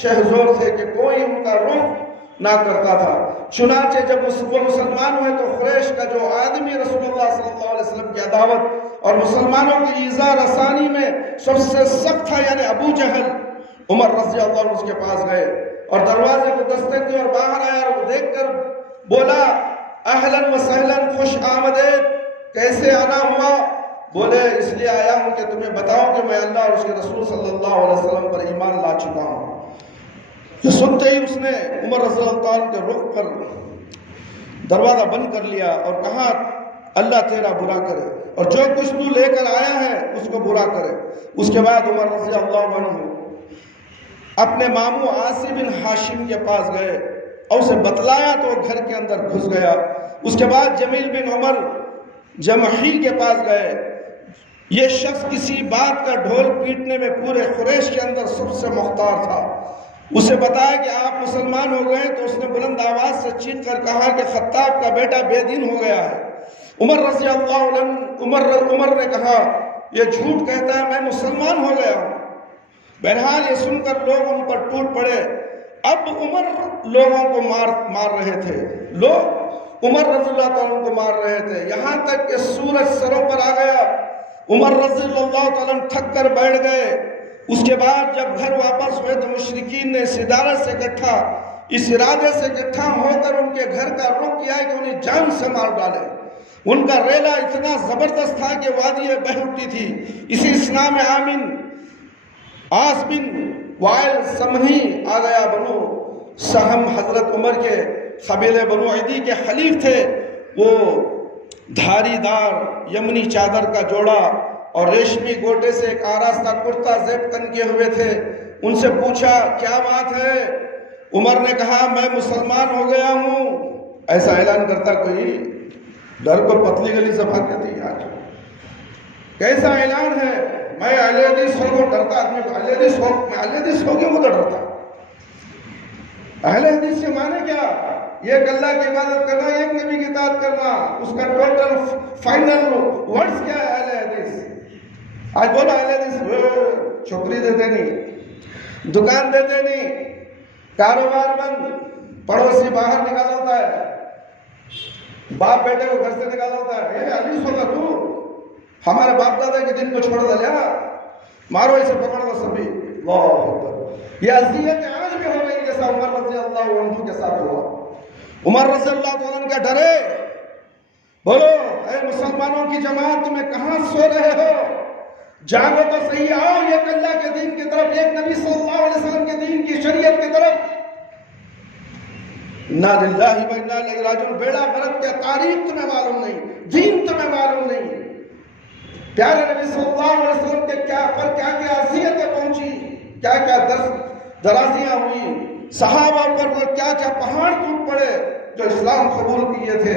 شہزور تھے کہ کوئی ان کا رخ نہ کرتا تھا۔ چنانچہ جب وہ مسلمان ہوئے تو قریش کا جو آدمی رسول اللہ صلی اللہ علیہ وسلم کی عداوت اور مسلمانوں کی ایذا رسانی میں سب سے سخت تھا، یعنی ابو جہل، عمر رضی اللہ عنہ اس کے پاس گئے اور دروازے کو دستک دی اور باہر آیا اور وہ دیکھ کر بولا اہلاً و سہلاً، خوش آمدید، کیسے آنا ہوا؟ بولے اس لیے آیا ہوں کہ تمہیں بتاؤں کہ میں اللہ اور اس کے رسول صلی اللہ علیہ وسلم پر ایمان لا چکا ہوں۔ یہ سنتے ہی اس نے عمر رضی اللہ عنہ کے رخ پر دروازہ بند کر لیا اور کہا اللہ تیرا برا کرے اور جو کچھ تو لے کر آیا ہے اس کو برا کرے۔ اس کے بعد عمر رضی اللہ عنہ اپنے ماموں عاصی بن ہاشم کے پاس گئے اور اسے بتلایا تو وہ گھر کے اندر گھس گیا۔ اس کے بعد جمیل بن عمر جمحی کے پاس گئے۔ یہ شخص کسی بات کا ڈھول پیٹنے میں پورے قریش کے اندر سب سے مختار تھا۔ اسے بتایا کہ آپ مسلمان ہو گئے تو اس نے بلند آواز سے چیخ کر کہا کہ خطاب کا بیٹا بے دین ہو گیا ہے۔ عمر رضی اللہ عنہ عمر نے کہا یہ جھوٹ کہتا ہے، میں مسلمان ہو گیا ہوں۔ بہرحال یہ سن کر لوگ ان پر ٹوٹ پڑے۔ اب عمر لوگوں کو مار رہے تھے، لوگ عمر رضی اللہ عنہ کو مار رہے تھے، یہاں تک کہ سورج سروں پر آ گیا۔ عمر رضی اللہ عنہ تھک کر بیٹھ گئے۔ اس کے بعد جب گھر واپس ہوئے تو مشرکین نے اس ارادے سے اکٹھا ہو کر ان کے گھر کا رخ کیا کہ انہیں جان سے مار ڈالے۔ ان کا ریلا اتنا زبردست تھا کہ وادی بہہ اٹھتی تھی۔ اسی اسنا میں عاص بن وائل سمنی آ گیا۔ بنو سہم حضرت عمر کے قبیلے بنو عدی کے حلیف تھے۔ وہ دھاری دار یمنی چادر کا جوڑا اور ریشمی گوٹے سے ایک آراستہ کرتا زیب تنکے ہوئے تھے۔ ان سے پوچھا کیا بات ہے؟ عمر نے کہا میں مسلمان ہو گیا ہوں۔ ایسا اعلان کرتا کوئی ڈر کو پتلی گلی سے بھاگ جاتی یار، کیسا اعلان ہے؟ میں اہل حدیث ہوں کو ڈرتا آدمی، اہل حدیث ہو گیا وہ تو ڈرتا۔ اہل حدیث کے معنی کیا؟ ایک اللہ کی عبادت کرنا، ایک نبی کی اطاعت کرنا، اس کا ٹوٹل فائنل ورڈز کیا ہے اہل حدیث؟ آج بولا اہل حدیث چھوکری دیتے نہیں، دکان دیتے نہیں، کاروبار بند، پڑوسی باہر نکال ہوتا ہے، باپ بیٹے کو گھر سے نکال ہوتا ہے۔ اے حدیث ہوگا تو ہمارے باپ دادا کے دن کو چھوڑ دیا، مارو اسے پکڑ لو سبھی۔ اللہ اکبر۔ یہ اذیت آج بھی ہو رہی جیسا عمر رضی اللہ عنہ کے ساتھ ہوا۔ عمر رضی اللہ عنہ کا ڈرے، بولو اے مسلمانوں کی جماعت تمہیں کہاں سو رہے ہو؟ جاگو تو صحیح، آؤ ایک اللہ کے دین کی طرف، ایک نبی صلی اللہ علیہ وسلم کے دین کی شریعت کی طرف۔ انا للہ و انا الیہ راجعون۔ بیڑا غرق کیا تاریخ تمہیں معلوم نہیں، دین تمہیں معلوم نہیں۔ پیارے نبی صلی اللہ علیہ وسلم کے کیا اذیتیں پہنچی، کیا درازیاں ہوئی، صحابہ پر کیا پہاڑ ٹوٹ پڑے جو اسلام قبول کیے تھے۔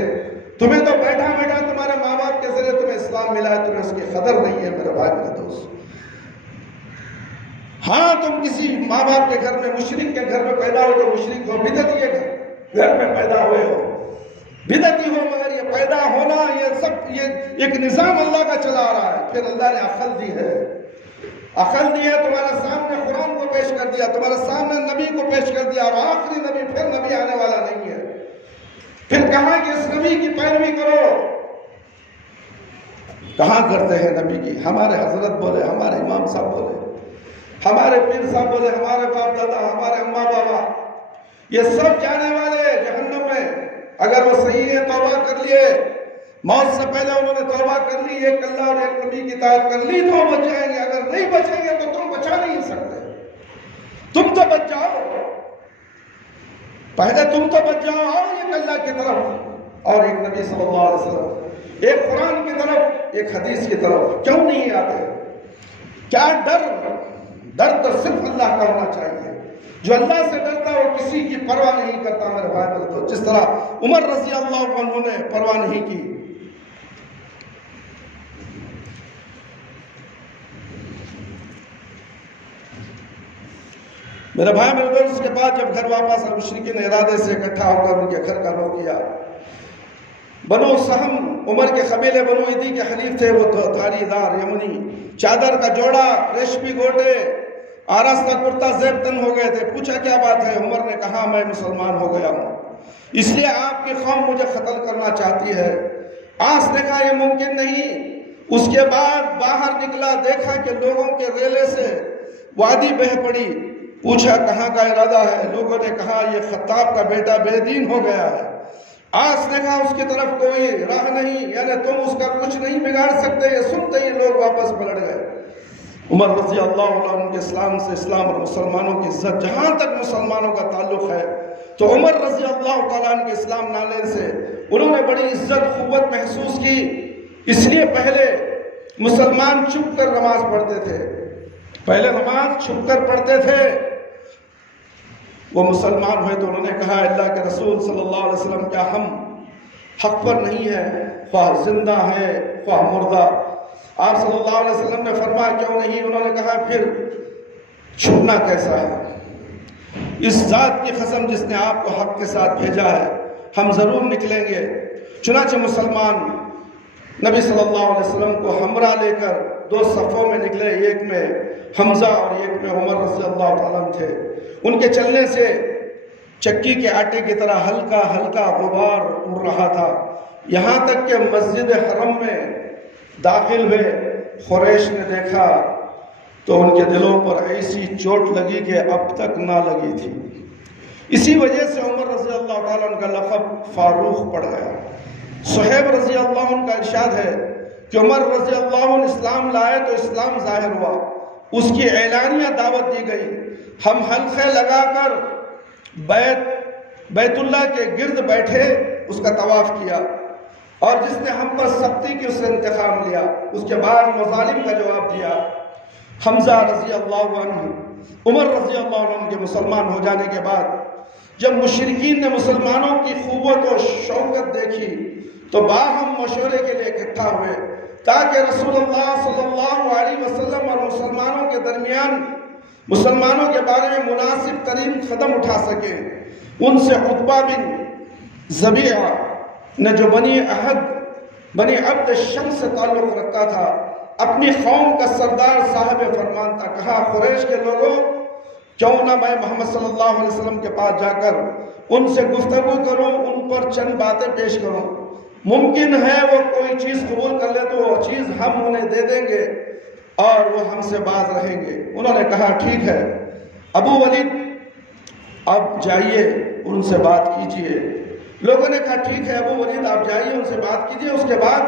تمہیں تو بیٹھا تمہارے ماں باپ کے ذریعے تمہیں اسلام ملا ہے، تمہیں اس کی قدر نہیں ہے میرے بھائی میرے دوست۔ ہاں تم کسی ماں باپ کے گھر میں، مشرک کے گھر میں پیدا ہو تو مشرک ہو، بدعتی کے گھر میں پیدا ہوئے ہو، بدعتی ہو، مگر یہ پیدا ہونا یہ ایک نظام اللہ کا چلا آ رہا ہے۔ پھر اللہ نے عقل دی ہے، تمہارے سامنے قرآن کو پیش کر دیا، تمہارے سامنے نبی کو پیش کر دیا، اور آخری نبی پھر نبی آنے والا نہیں ہے۔ پھر کہاں کہ اس نبی کی پیروی کرو، کہاں کرتے ہیں نبی کی؟ ہمارے حضرت بولے، ہمارے امام صاحب بولے، ہمارے پیر صاحب بولے، ہمارے باپ دادا، ہمارے اماں بابا، یہ سب جانے والے جہنم میں۔ اگر وہ صحیح ہے توبہ کر لیے، موت سے پہلے انہوں نے توبہ کر لی، ایک اللہ اور ایک نبی کی اطاعت کر لی تو بچ جائیں گے، اگر نہیں بچیں گے تو تم بچا نہیں سکتے۔ تم تو بچ جاؤ، پہلے تم تو بچ جاؤ، آؤ ایک اللہ کی طرف اور ایک نبی صلی اللہ علیہ وسلم، ایک قرآن کی طرف، ایک حدیث کی طرف۔ کیوں نہیں آتے؟ کیا ڈر تو صرف اللہ کا ہونا چاہیے۔ جو اللہ سے ڈرتا وہ کسی کی پرواہ نہیں کرتا میرے بھائی میرے دوست، جس طرح عمر رضی اللہ عنہ نے پرواہ نہیں کی۔ میرے بھائی میرے دوست، اس کے بعد جب گھر واپس مشرکین ارادے سے اکٹھا ہو کر ان کے گھر کا رخ کیا، بنو سہم عمر کے قبیلے بنو عدی کے حلیف تھے، وہ دھاری دار یمنی چادر کا جوڑا، ریشمی گوٹے، آراستہ کرتا زیب تن ہو گئے تھے۔ پوچھا کیا بات ہے؟ عمر نے کہا میں مسلمان ہو گیا ہوں، اس لیے آپ کی قوم مجھے قتل کرنا چاہتی ہے۔ آس نے کہا یہ ممکن نہیں۔ اس کے بعد باہر نکلا، دیکھا کہ لوگوں کے ریلے سے وادی بہہ پڑی۔ پوچھا کہاں کا ارادہ ہے؟ لوگوں نے کہا یہ خطاب کا بیٹا بے دین ہو گیا ہے۔ آس نے کہا اس کی طرف کوئی راہ نہیں، یعنی تم اس کا کچھ نہیں بگاڑ سکتے۔ یہ سنتے ہی لوگ واپس پلٹ گئے۔ عمر رضی اللہ عنہ کے اسلام سے، اسلام اور مسلمانوں کی عزت، جہاں تک مسلمانوں کا تعلق ہے تو عمر رضی اللہ تعالیٰ عنہ کے اسلام لانے سے انہوں نے بڑی عزت قوت محسوس کی۔ اس لیے پہلے مسلمان چھپ کر نماز پڑھتے تھے، پہلے نماز چھپ کر پڑھتے تھے۔ وہ مسلمان ہوئے تو انہوں نے کہا اللہ کے رسول صلی اللہ علیہ وسلم کیا ہم حق پر نہیں ہیں، خواہ زندہ ہے خواہ مردہ؟ آپ صلی اللہ علیہ وسلم نے فرمایا کیوں نہیں؟ انہوں نے کہا پھر چھپنا کیسا ہے؟ اس ذات کی قسم جس نے آپ کو حق کے ساتھ بھیجا ہے، ہم ضرور نکلیں گے۔ چنانچہ مسلمان نبی صلی اللہ علیہ وسلم کو ہمراہ لے کر دو صفوں میں نکلے، ایک میں حمزہ اور ایک میں عمر رضی اللہ تعالیٰ عنہ تھے۔ ان کے چلنے سے چکی کے آٹے کی طرح ہلکا ہلکا غبار اڑ رہا تھا، یہاں تک کہ مسجد حرم میں داخل ہوئے قریش نے دیکھا تو ان کے دلوں پر ایسی چوٹ لگی کہ اب تک نہ لگی تھی۔ اسی وجہ سے عمر رضی اللہ تعالیٰ عنہ کا لقب فاروق پڑ گیا۔ صہیب رضی اللہ عنہ کا ارشاد ہے کہ عمر رضی اللہ عنہ اسلام لائے تو اسلام ظاہر ہوا، اس کی اعلانیہ دعوت دی گئی۔ ہم حلقے لگا کر بیت اللہ کے گرد بیٹھے، اس کا طواف کیا، اور جس نے ہم پر سختی کی اس سے انتقام لیا۔ اس کے بعد مظالم کا جواب دیا۔ حمزہ رضی اللہ عنہ، عمر رضی اللہ عنہ کے مسلمان ہو جانے کے بعد جب مشرکین نے مسلمانوں کی قوت و شوکت دیکھی تو باہم مشورے کے لیے اکٹھا ہوئے تاکہ رسول اللہ صلی اللہ علیہ وسلم اور مسلمانوں کے درمیان مسلمانوں کے بارے میں مناسب ترین قدم اٹھا سکیں۔ ان سے عتبہ بن زبیعہ نے جو بنی عبد الشمس سے تعلق رکھتا تھا، اپنی قوم کا سردار صاحب فرمان تھا، کہا قریش کے لوگوں کیوں نہ میں محمد صلی اللہ علیہ وسلم کے پاس جا کر ان سے گفتگو کروں، ان پر چند باتیں پیش کروں، ممکن ہے وہ کوئی چیز قبول کر لے تو وہ چیز ہم انہیں دے دیں گے اور وہ ہم سے باز رہیں گے۔ انہوں نے کہا ٹھیک ہے ابو ولید اب جائیے ان سے بات کیجئے۔ لوگوں نے کہا ٹھیک ہے ابو ولید آپ جائیے ان سے بات کیجئے۔ اس کے بعد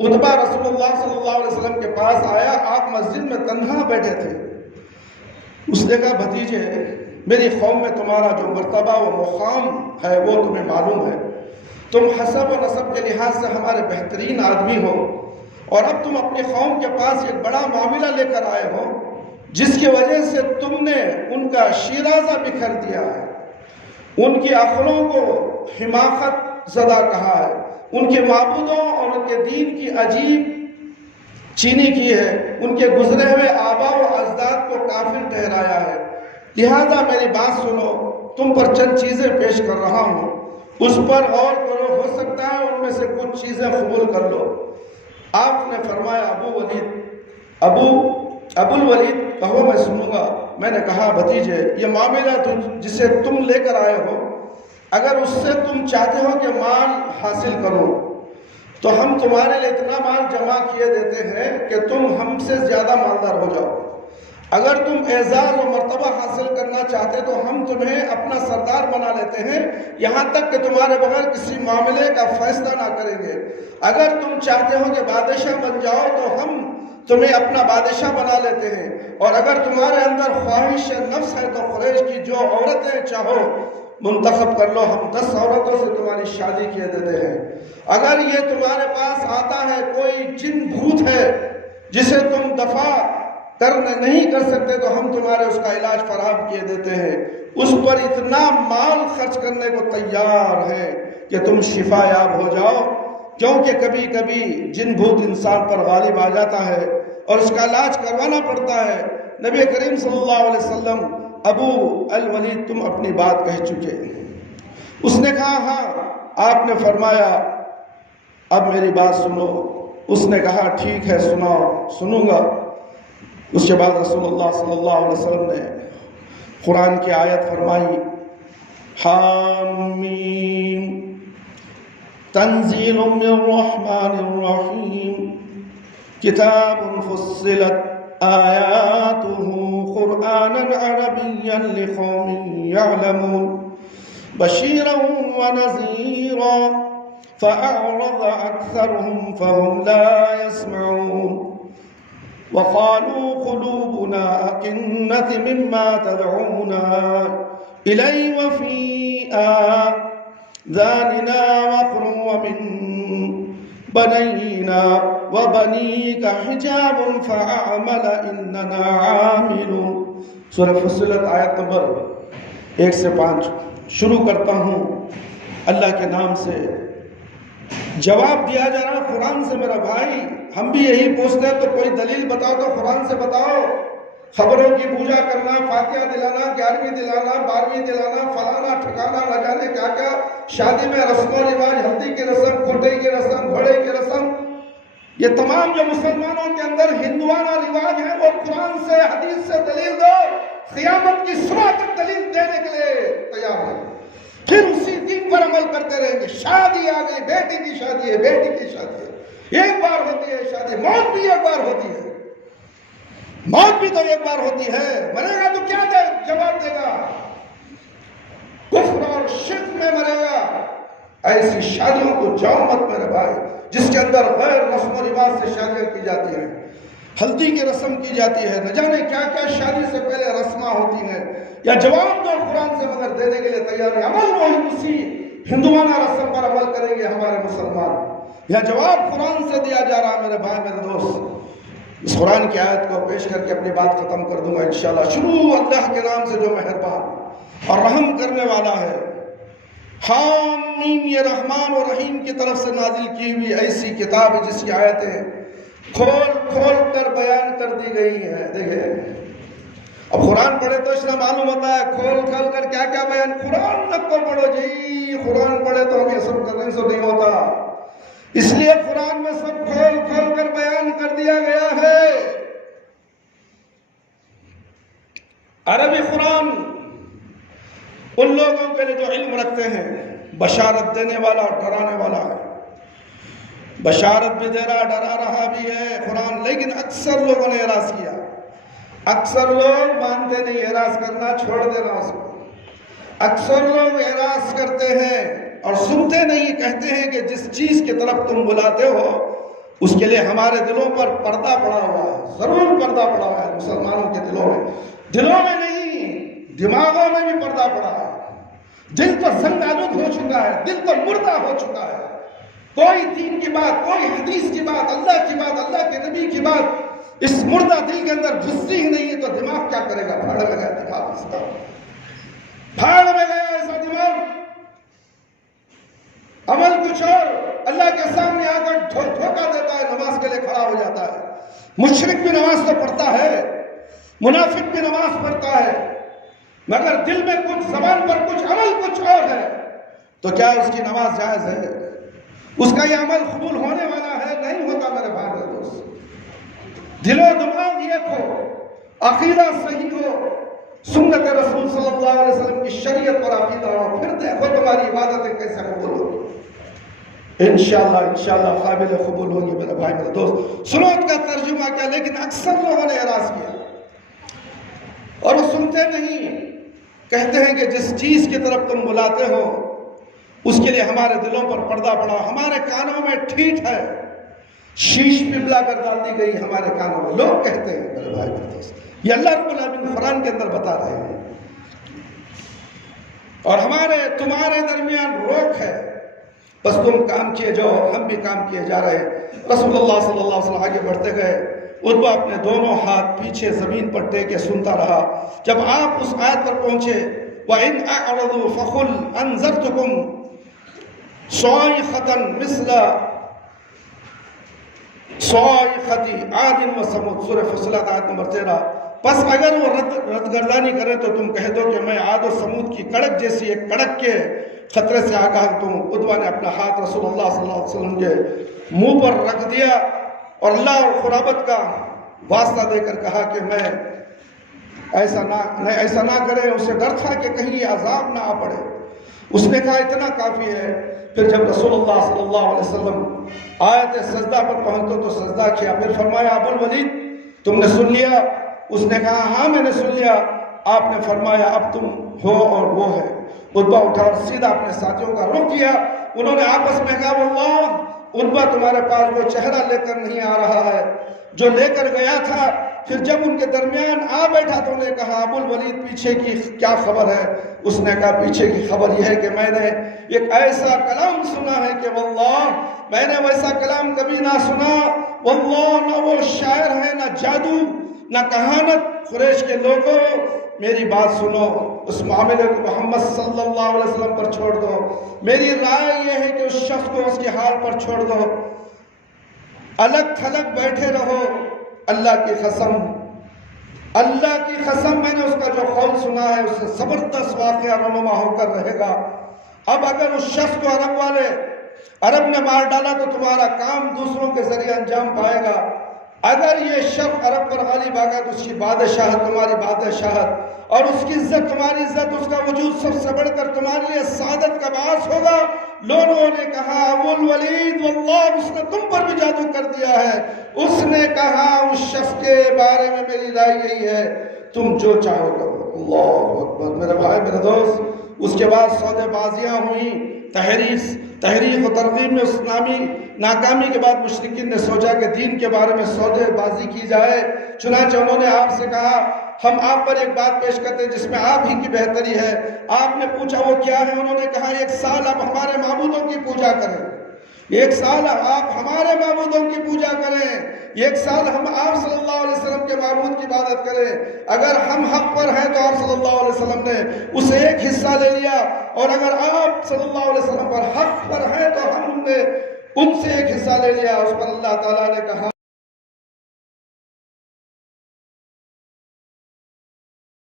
عتبہ رسول اللہ صلی اللہ علیہ وسلم کے پاس آیا، آپ مسجد میں تنہا بیٹھے تھے۔ اس نے کہا بھتیجے میری قوم میں تمہارا جو مرتبہ و مقام ہے وہ تمہیں معلوم ہے، تم حسب و نسب کے لحاظ سے ہمارے بہترین آدمی ہو، اور اب تم اپنی قوم کے پاس ایک بڑا معاملہ لے کر آئے ہو جس کی وجہ سے تم نے ان کا شیرازہ بکھر دیا ہے، ان کی عقلوں کو حماقت زدہ کہا ہے، ان کے معبودوں اور ان کے دین کی عجیب چینی کی ہے، ان کے گزرے ہوئے آباء و اجداد کو کافر ٹھہرایا ہے، لہذا میری بات سنو، تم پر چند چیزیں پیش کر رہا ہوں، اس پر غور کرو، ہو سکتا ہے ان میں سے کچھ چیزیں قبول کر لو۔ آپ نے فرمایا ابو الولید کہو میں سنوں گا۔ میں نے کہا بھتیجے یہ معاملہ جسے تم لے کر آئے ہو، اگر اس سے تم چاہتے ہو کہ مال حاصل کرو تو ہم تمہارے لیے اتنا مال جمع کیے دیتے ہیں کہ تم ہم سے زیادہ مالدار ہو جاؤ۔ اگر تم اعزاز و مرتبہ حاصل کرنا چاہتے تو ہم تمہیں اپنا سردار بنا لیتے ہیں، یہاں تک کہ تمہارے بغیر کسی معاملے کا فیصلہ نہ کریں گے۔ اگر تم چاہتے ہو کہ بادشاہ بن جاؤ تو ہم تمہیں اپنا بادشاہ بنا لیتے ہیں، اور اگر تمہارے اندر خواہش نفس ہے تو قریش کی جو عورتیں چاہو منتخب کر لو، ہم 10 عورتوں سے تمہاری شادی کیے دیتے ہیں۔ اگر یہ تمہارے پاس آتا ہے کوئی جن بھوت ہے جسے تم دفع نہیں کر سکتے تو ہم تمہارے اس کا علاج فراہم کیے دیتے ہیں، اس پر اتنا مال خرچ کرنے کو تیار ہیں کہ تم شفا یاب ہو جاؤ، کیونکہ کبھی کبھی جن بھوت انسان پر غالب آ جاتا ہے اور اس کا علاج کروانا پڑتا ہے۔ نبی کریم صلی اللہ علیہ وسلم ابو الولید تم اپنی بات کہہ چکے. اس نے کہا ہاں آپ نے فرمایا اب میری بات سنو. اس نے کہا ٹھیک ہے سناؤ، سنوں گا. اس کے بعد رسول اللہ صلی اللہ علیہ وسلم نے قرآن کی آیت فرمائی حامیم تنزیل من الرحمن الرحیم کتاب فصلت آیاته قرآنا عربیا لقوم یعلمون بشیرا ونذیرا فأعرض أكثرهم فهم لا يسمعون وقالوا قلوبنا أكنة مما تدعونا إليه وفي آذاننا وقر ومن بنينا وبنيك حجاب فأعمل إننا عاملون. سورہ فصلت آیت نمبر 1 سے 5. شروع کرتا ہوں اللہ کے نام سے. جواب دیا جا رہا قرآن سے. میرا بھائی ہم بھی یہی پوچھتے ہیں تو کوئی دلیل بتاؤ تو قرآن سے بتاؤ. خبروں کی پوجا کرنا، فاتحہ دلانا، 11ویں دلانا، 12ویں دلانا، فلانا ٹھکانا نہ جانے کیا کیا، شادی میں رسم و رواج، ہلدی کی رسم، کھوٹے کی رسم، گھوڑے کی رسم، یہ تمام جو مسلمانوں کے اندر ہندوانہ رواج ہیں وہ قرآن سے حدیث سے دلیل دو. قیامت کی صبح تک دلیل دینے کے لیے تیار ہے. پھر اسی دین پر عمل کرتے رہیں گے. شادی آ گئی، بیٹی کی شادی ہے، بیٹی کی شادی ہے، ایک بار ہوتی ہے شادی. موت بھی ایک بار ہوتی ہے، موت بھی تو ایک بار ہوتی ہے. مرے گا تو کیا جواب دے گا؟ کفر اور شرک میں مرے گا. ایسی شادیوں کو جاؤ مت میرے بھائی جس کے اندر غیر رسم و رواج سے شادیاں کی جاتی ہیں، ہلدی کی رسم کی جاتی ہے، نہ جانے کیا کیا شادی سے پہلے رسماں ہوتی ہیں. یا جواب دو قرآن سے مگر دینے کے لیے تیار ہے. عمل وہی اسی ہندوانہ رسم پر عمل کریں گے ہمارے مسلمان. یا جواب قرآن سے دیا جا رہا میرے بھائی میرے دوست. اس قرآن کی آیت کو پیش کر کے اپنی بات ختم کر دوں گا انشاءاللہ. شروع اللہ کے نام سے جو مہربان اور رحم کرنے والا ہے. حامیم یہ رحمان اور رحیم کی طرف سے نازل کی ہوئی ایسی کتاب ہے جس کی آیتیں کھول کھول کر بیان کر دی گئی ہیں. دیکھیں اب قرآن پڑھے تو اس نے معلوم ہوتا ہے کھول کھول کر کیا کیا بیان. قرآن نہ کو پڑھو جی، قرآن پڑھے تو ہم یہ سب کرنے سے نہیں ہوتا. اس لیے قرآن میں سب کھول کھول کر بیان کر دیا گیا ہے. عربی قرآن ان لوگوں کے لیے جو علم رکھتے ہیں بشارت دینے والا اور ڈرانے والا ہے. بشارت بھی دے رہا، ڈرا رہا بھی ہے قرآن. لیکن اکثر لوگوں نے اعراض کیا. اکثر لوگ مانتے نہیں، اعراض کرنا چھوڑ دینا اس کو. اکثر لوگ اعراض کرتے ہیں اور سنتے نہیں. کہتے ہیں کہ جس چیز کی طرف تم بلاتے ہو اس کے لیے ہمارے دلوں پر پردہ پڑا ہوا ہے. ضرور پردہ پڑا ہوا ہے مسلمانوں کے دلوں میں. دلوں میں نہیں، دماغوں میں بھی پردہ پڑا ہے. دل تو زنگ آلود ہو چکا ہے، دل تو مردہ ہو چکا ہے. کوئی دین کی بات، کوئی حدیث کی بات، اللہ کی بات، اللہ کے نبی کی بات اس مردہ دل کے اندر گھستی ہی نہیں ہے تو دماغ کیا کرے گا؟ بھاڑ میں گیا دماغ اس کا، بھاڑ میں گیا ایسا دماغ. عمل کچھ اور، اللہ کے سامنے آ کر دھوکہ دیتا ہے، نماز کے لیے کھڑا ہو جاتا ہے. مشرک بھی نماز تو پڑھتا ہے، منافق بھی نماز پڑھتا ہے، مگر دل میں کچھ، زبان پر کچھ، عمل کچھ اور ہے. تو کیا اس کی نماز جائز ہے؟ اس کا یہ عمل قبول ہونے والا ہے؟ نہیں ہوتا میرے بھائی میرے دوست. دل و دماغ ایک ہو، عقیدہ صحیح ہو، سنت رسول صلی اللہ علیہ وسلم کی شریعت پر عقیدہ ہو، پھر دیکھو تمہاری عبادتیں کیسے قبول ہوگی. انشاءاللہ قابل قبول ہوگی میرے بھائی میرے دوست. سنت کا ترجمہ کیا؟ لیکن اکثر لوگوں نے اعراض کیا اور وہ سنتے نہیں. کہتے ہیں کہ جس چیز کی طرف تم بلاتے ہو اس کے لیے ہمارے دلوں پر پردہ پڑا. ہمارے کانوں میں ٹھیٹ ہے، شیش پبلا کر ڈال دی گئی ہمارے کانوں میں. لوگ کہتے ہیں میرے بھائی میرے دوست، یہ اللہ رب العالمین قرآن کے اندر بتا رہے ہیں. اور ہمارے تمہارے درمیان روک ہے، بس تم کام کیے جاؤ، ہم بھی کام کیے جا رہے ہیں. رسول اللہ صلی اللہ علیہ وسلم آگے بڑھتے گئے. عتبہ اپنے دونوں ہاتھ پیچھے زمین پر ٹیکے سنتا رہا. جب آپ اس آیت پر پہنچے وَإِنْ أَعْرَضُوا فَقُلْ أَنذَرْتُكُمْ صَاعِقَةً مِثْلَ صَاعِقَةِ عَادٍ وَثَمُودَ. سورہ فصلت آیت نمبر 13. پس اگر وہ ردگردانی کریں تو تم کہہ دو کہ میں عاد و سمود کی کڑک جیسی ایک کڑک کے خطرے سے آگاہ تم. عتبہ نے اپنا ہاتھ رسول اللہ صلی اللہ علیہ وسلم کے منہ پر رکھ دیا اور اللہ اور قرابت کا واسطہ دے کر کہا کہ میں ایسا نہ کرے. اسے ڈر تھا کہ کہیں یہ عذاب نہ آ پڑے. اس نے کہا اتنا کافی ہے. پھر جب رسول اللہ صلی اللہ علیہ وسلم آیت سجدہ پر پہنچے تو سجدہ کیا. پھر فرمایا ابو الولید تم نے سن لیا؟ اس نے کہا ہاں میں نے سن لیا. آپ نے فرمایا اب تم ہو اور وہ ہے. عتبہ اٹھا اور سیدھا اپنے ساتھیوں کا رخ کیا. انہوں نے آپس میں کہا واللہ عتبہ تمہارے پاس وہ چہرہ لے کر نہیں آ رہا ہے جو لے کر گیا تھا. پھر جب ان کے درمیان آ بیٹھا تو انہوں نے کہا ابو الولید پیچھے کی کیا خبر ہے؟ اس نے کہا پیچھے کی خبر یہ ہے کہ میں نے ایک ایسا کلام سنا ہے کہ واللہ میں نے ویسا کلام کبھی نہ سنا. واللہ نہ وہ شاعر ہے نہ جادو نہ کہانت. قریش کے لوگوں میری بات سنو. اس معاملے کو محمد صلی اللہ علیہ وسلم پر چھوڑ دو. میری رائے یہ ہے کہ اس شخص کو اس کے حال پر چھوڑ دو. الگ تھلگ بیٹھے رہو. اللہ کی قسم میں نے اس کا جو قول سنا ہے اس سے زبردست واقعہ رونما ہو کر رہے گا. اب اگر اس شخص کو عرب نے مار ڈالا تو تمہارا کام دوسروں کے ذریعے انجام پائے گا. اگر یہ شخص عرب پر غالب آ گیا تو اس کی بادشاہت تمہاری بادشاہت اور اس کی عزت تمہاری عزت, اس کا وجود سب سے بڑھ کر تمہارے لیے سعادت کا باعث ہوگا. لوگوں نے کہا ابو الولید واللہ اس نے تم پر بھی جادو کر دیا ہے. اس نے کہا اس شخص کے بارے میں میری رائے یہی ہے تم جو چاہو کرو. اللہ اکبر. میرے بھائی میرے دوست, اس کے بعد سودے بازیاں ہوئیں. تحریف و ترغیب میں اس ناکامی کے بعد مشرکین نے سوچا کہ دین کے بارے میں سودے بازی کی جائے. چنانچہ انہوں نے آپ سے کہا ہم آپ پر ایک بات پیش کرتے ہیں جس میں آپ ہی کی بہتری ہے. آپ نے پوچھا وہ کیا ہے؟ انہوں نے کہا 1 سال آپ ہمارے معبودوں کی پوجا کریں. 1 سال آپ ہمارے معبودوں کی پوجا کریں. 1 سال ہم آپ صلی اللہ علیہ وسلم کے معبود کی عبادت کریں. اگر ہم حق پر ہیں تو آپ صلی اللہ علیہ وسلم نے اسے ایک حصہ لے لیا, اور اگر آپ صلی اللہ علیہ وسلم پر حق پر ہیں تو ہم نے ان سے ایک حصہ لے لیا. اس پر اللہ تعالیٰ نے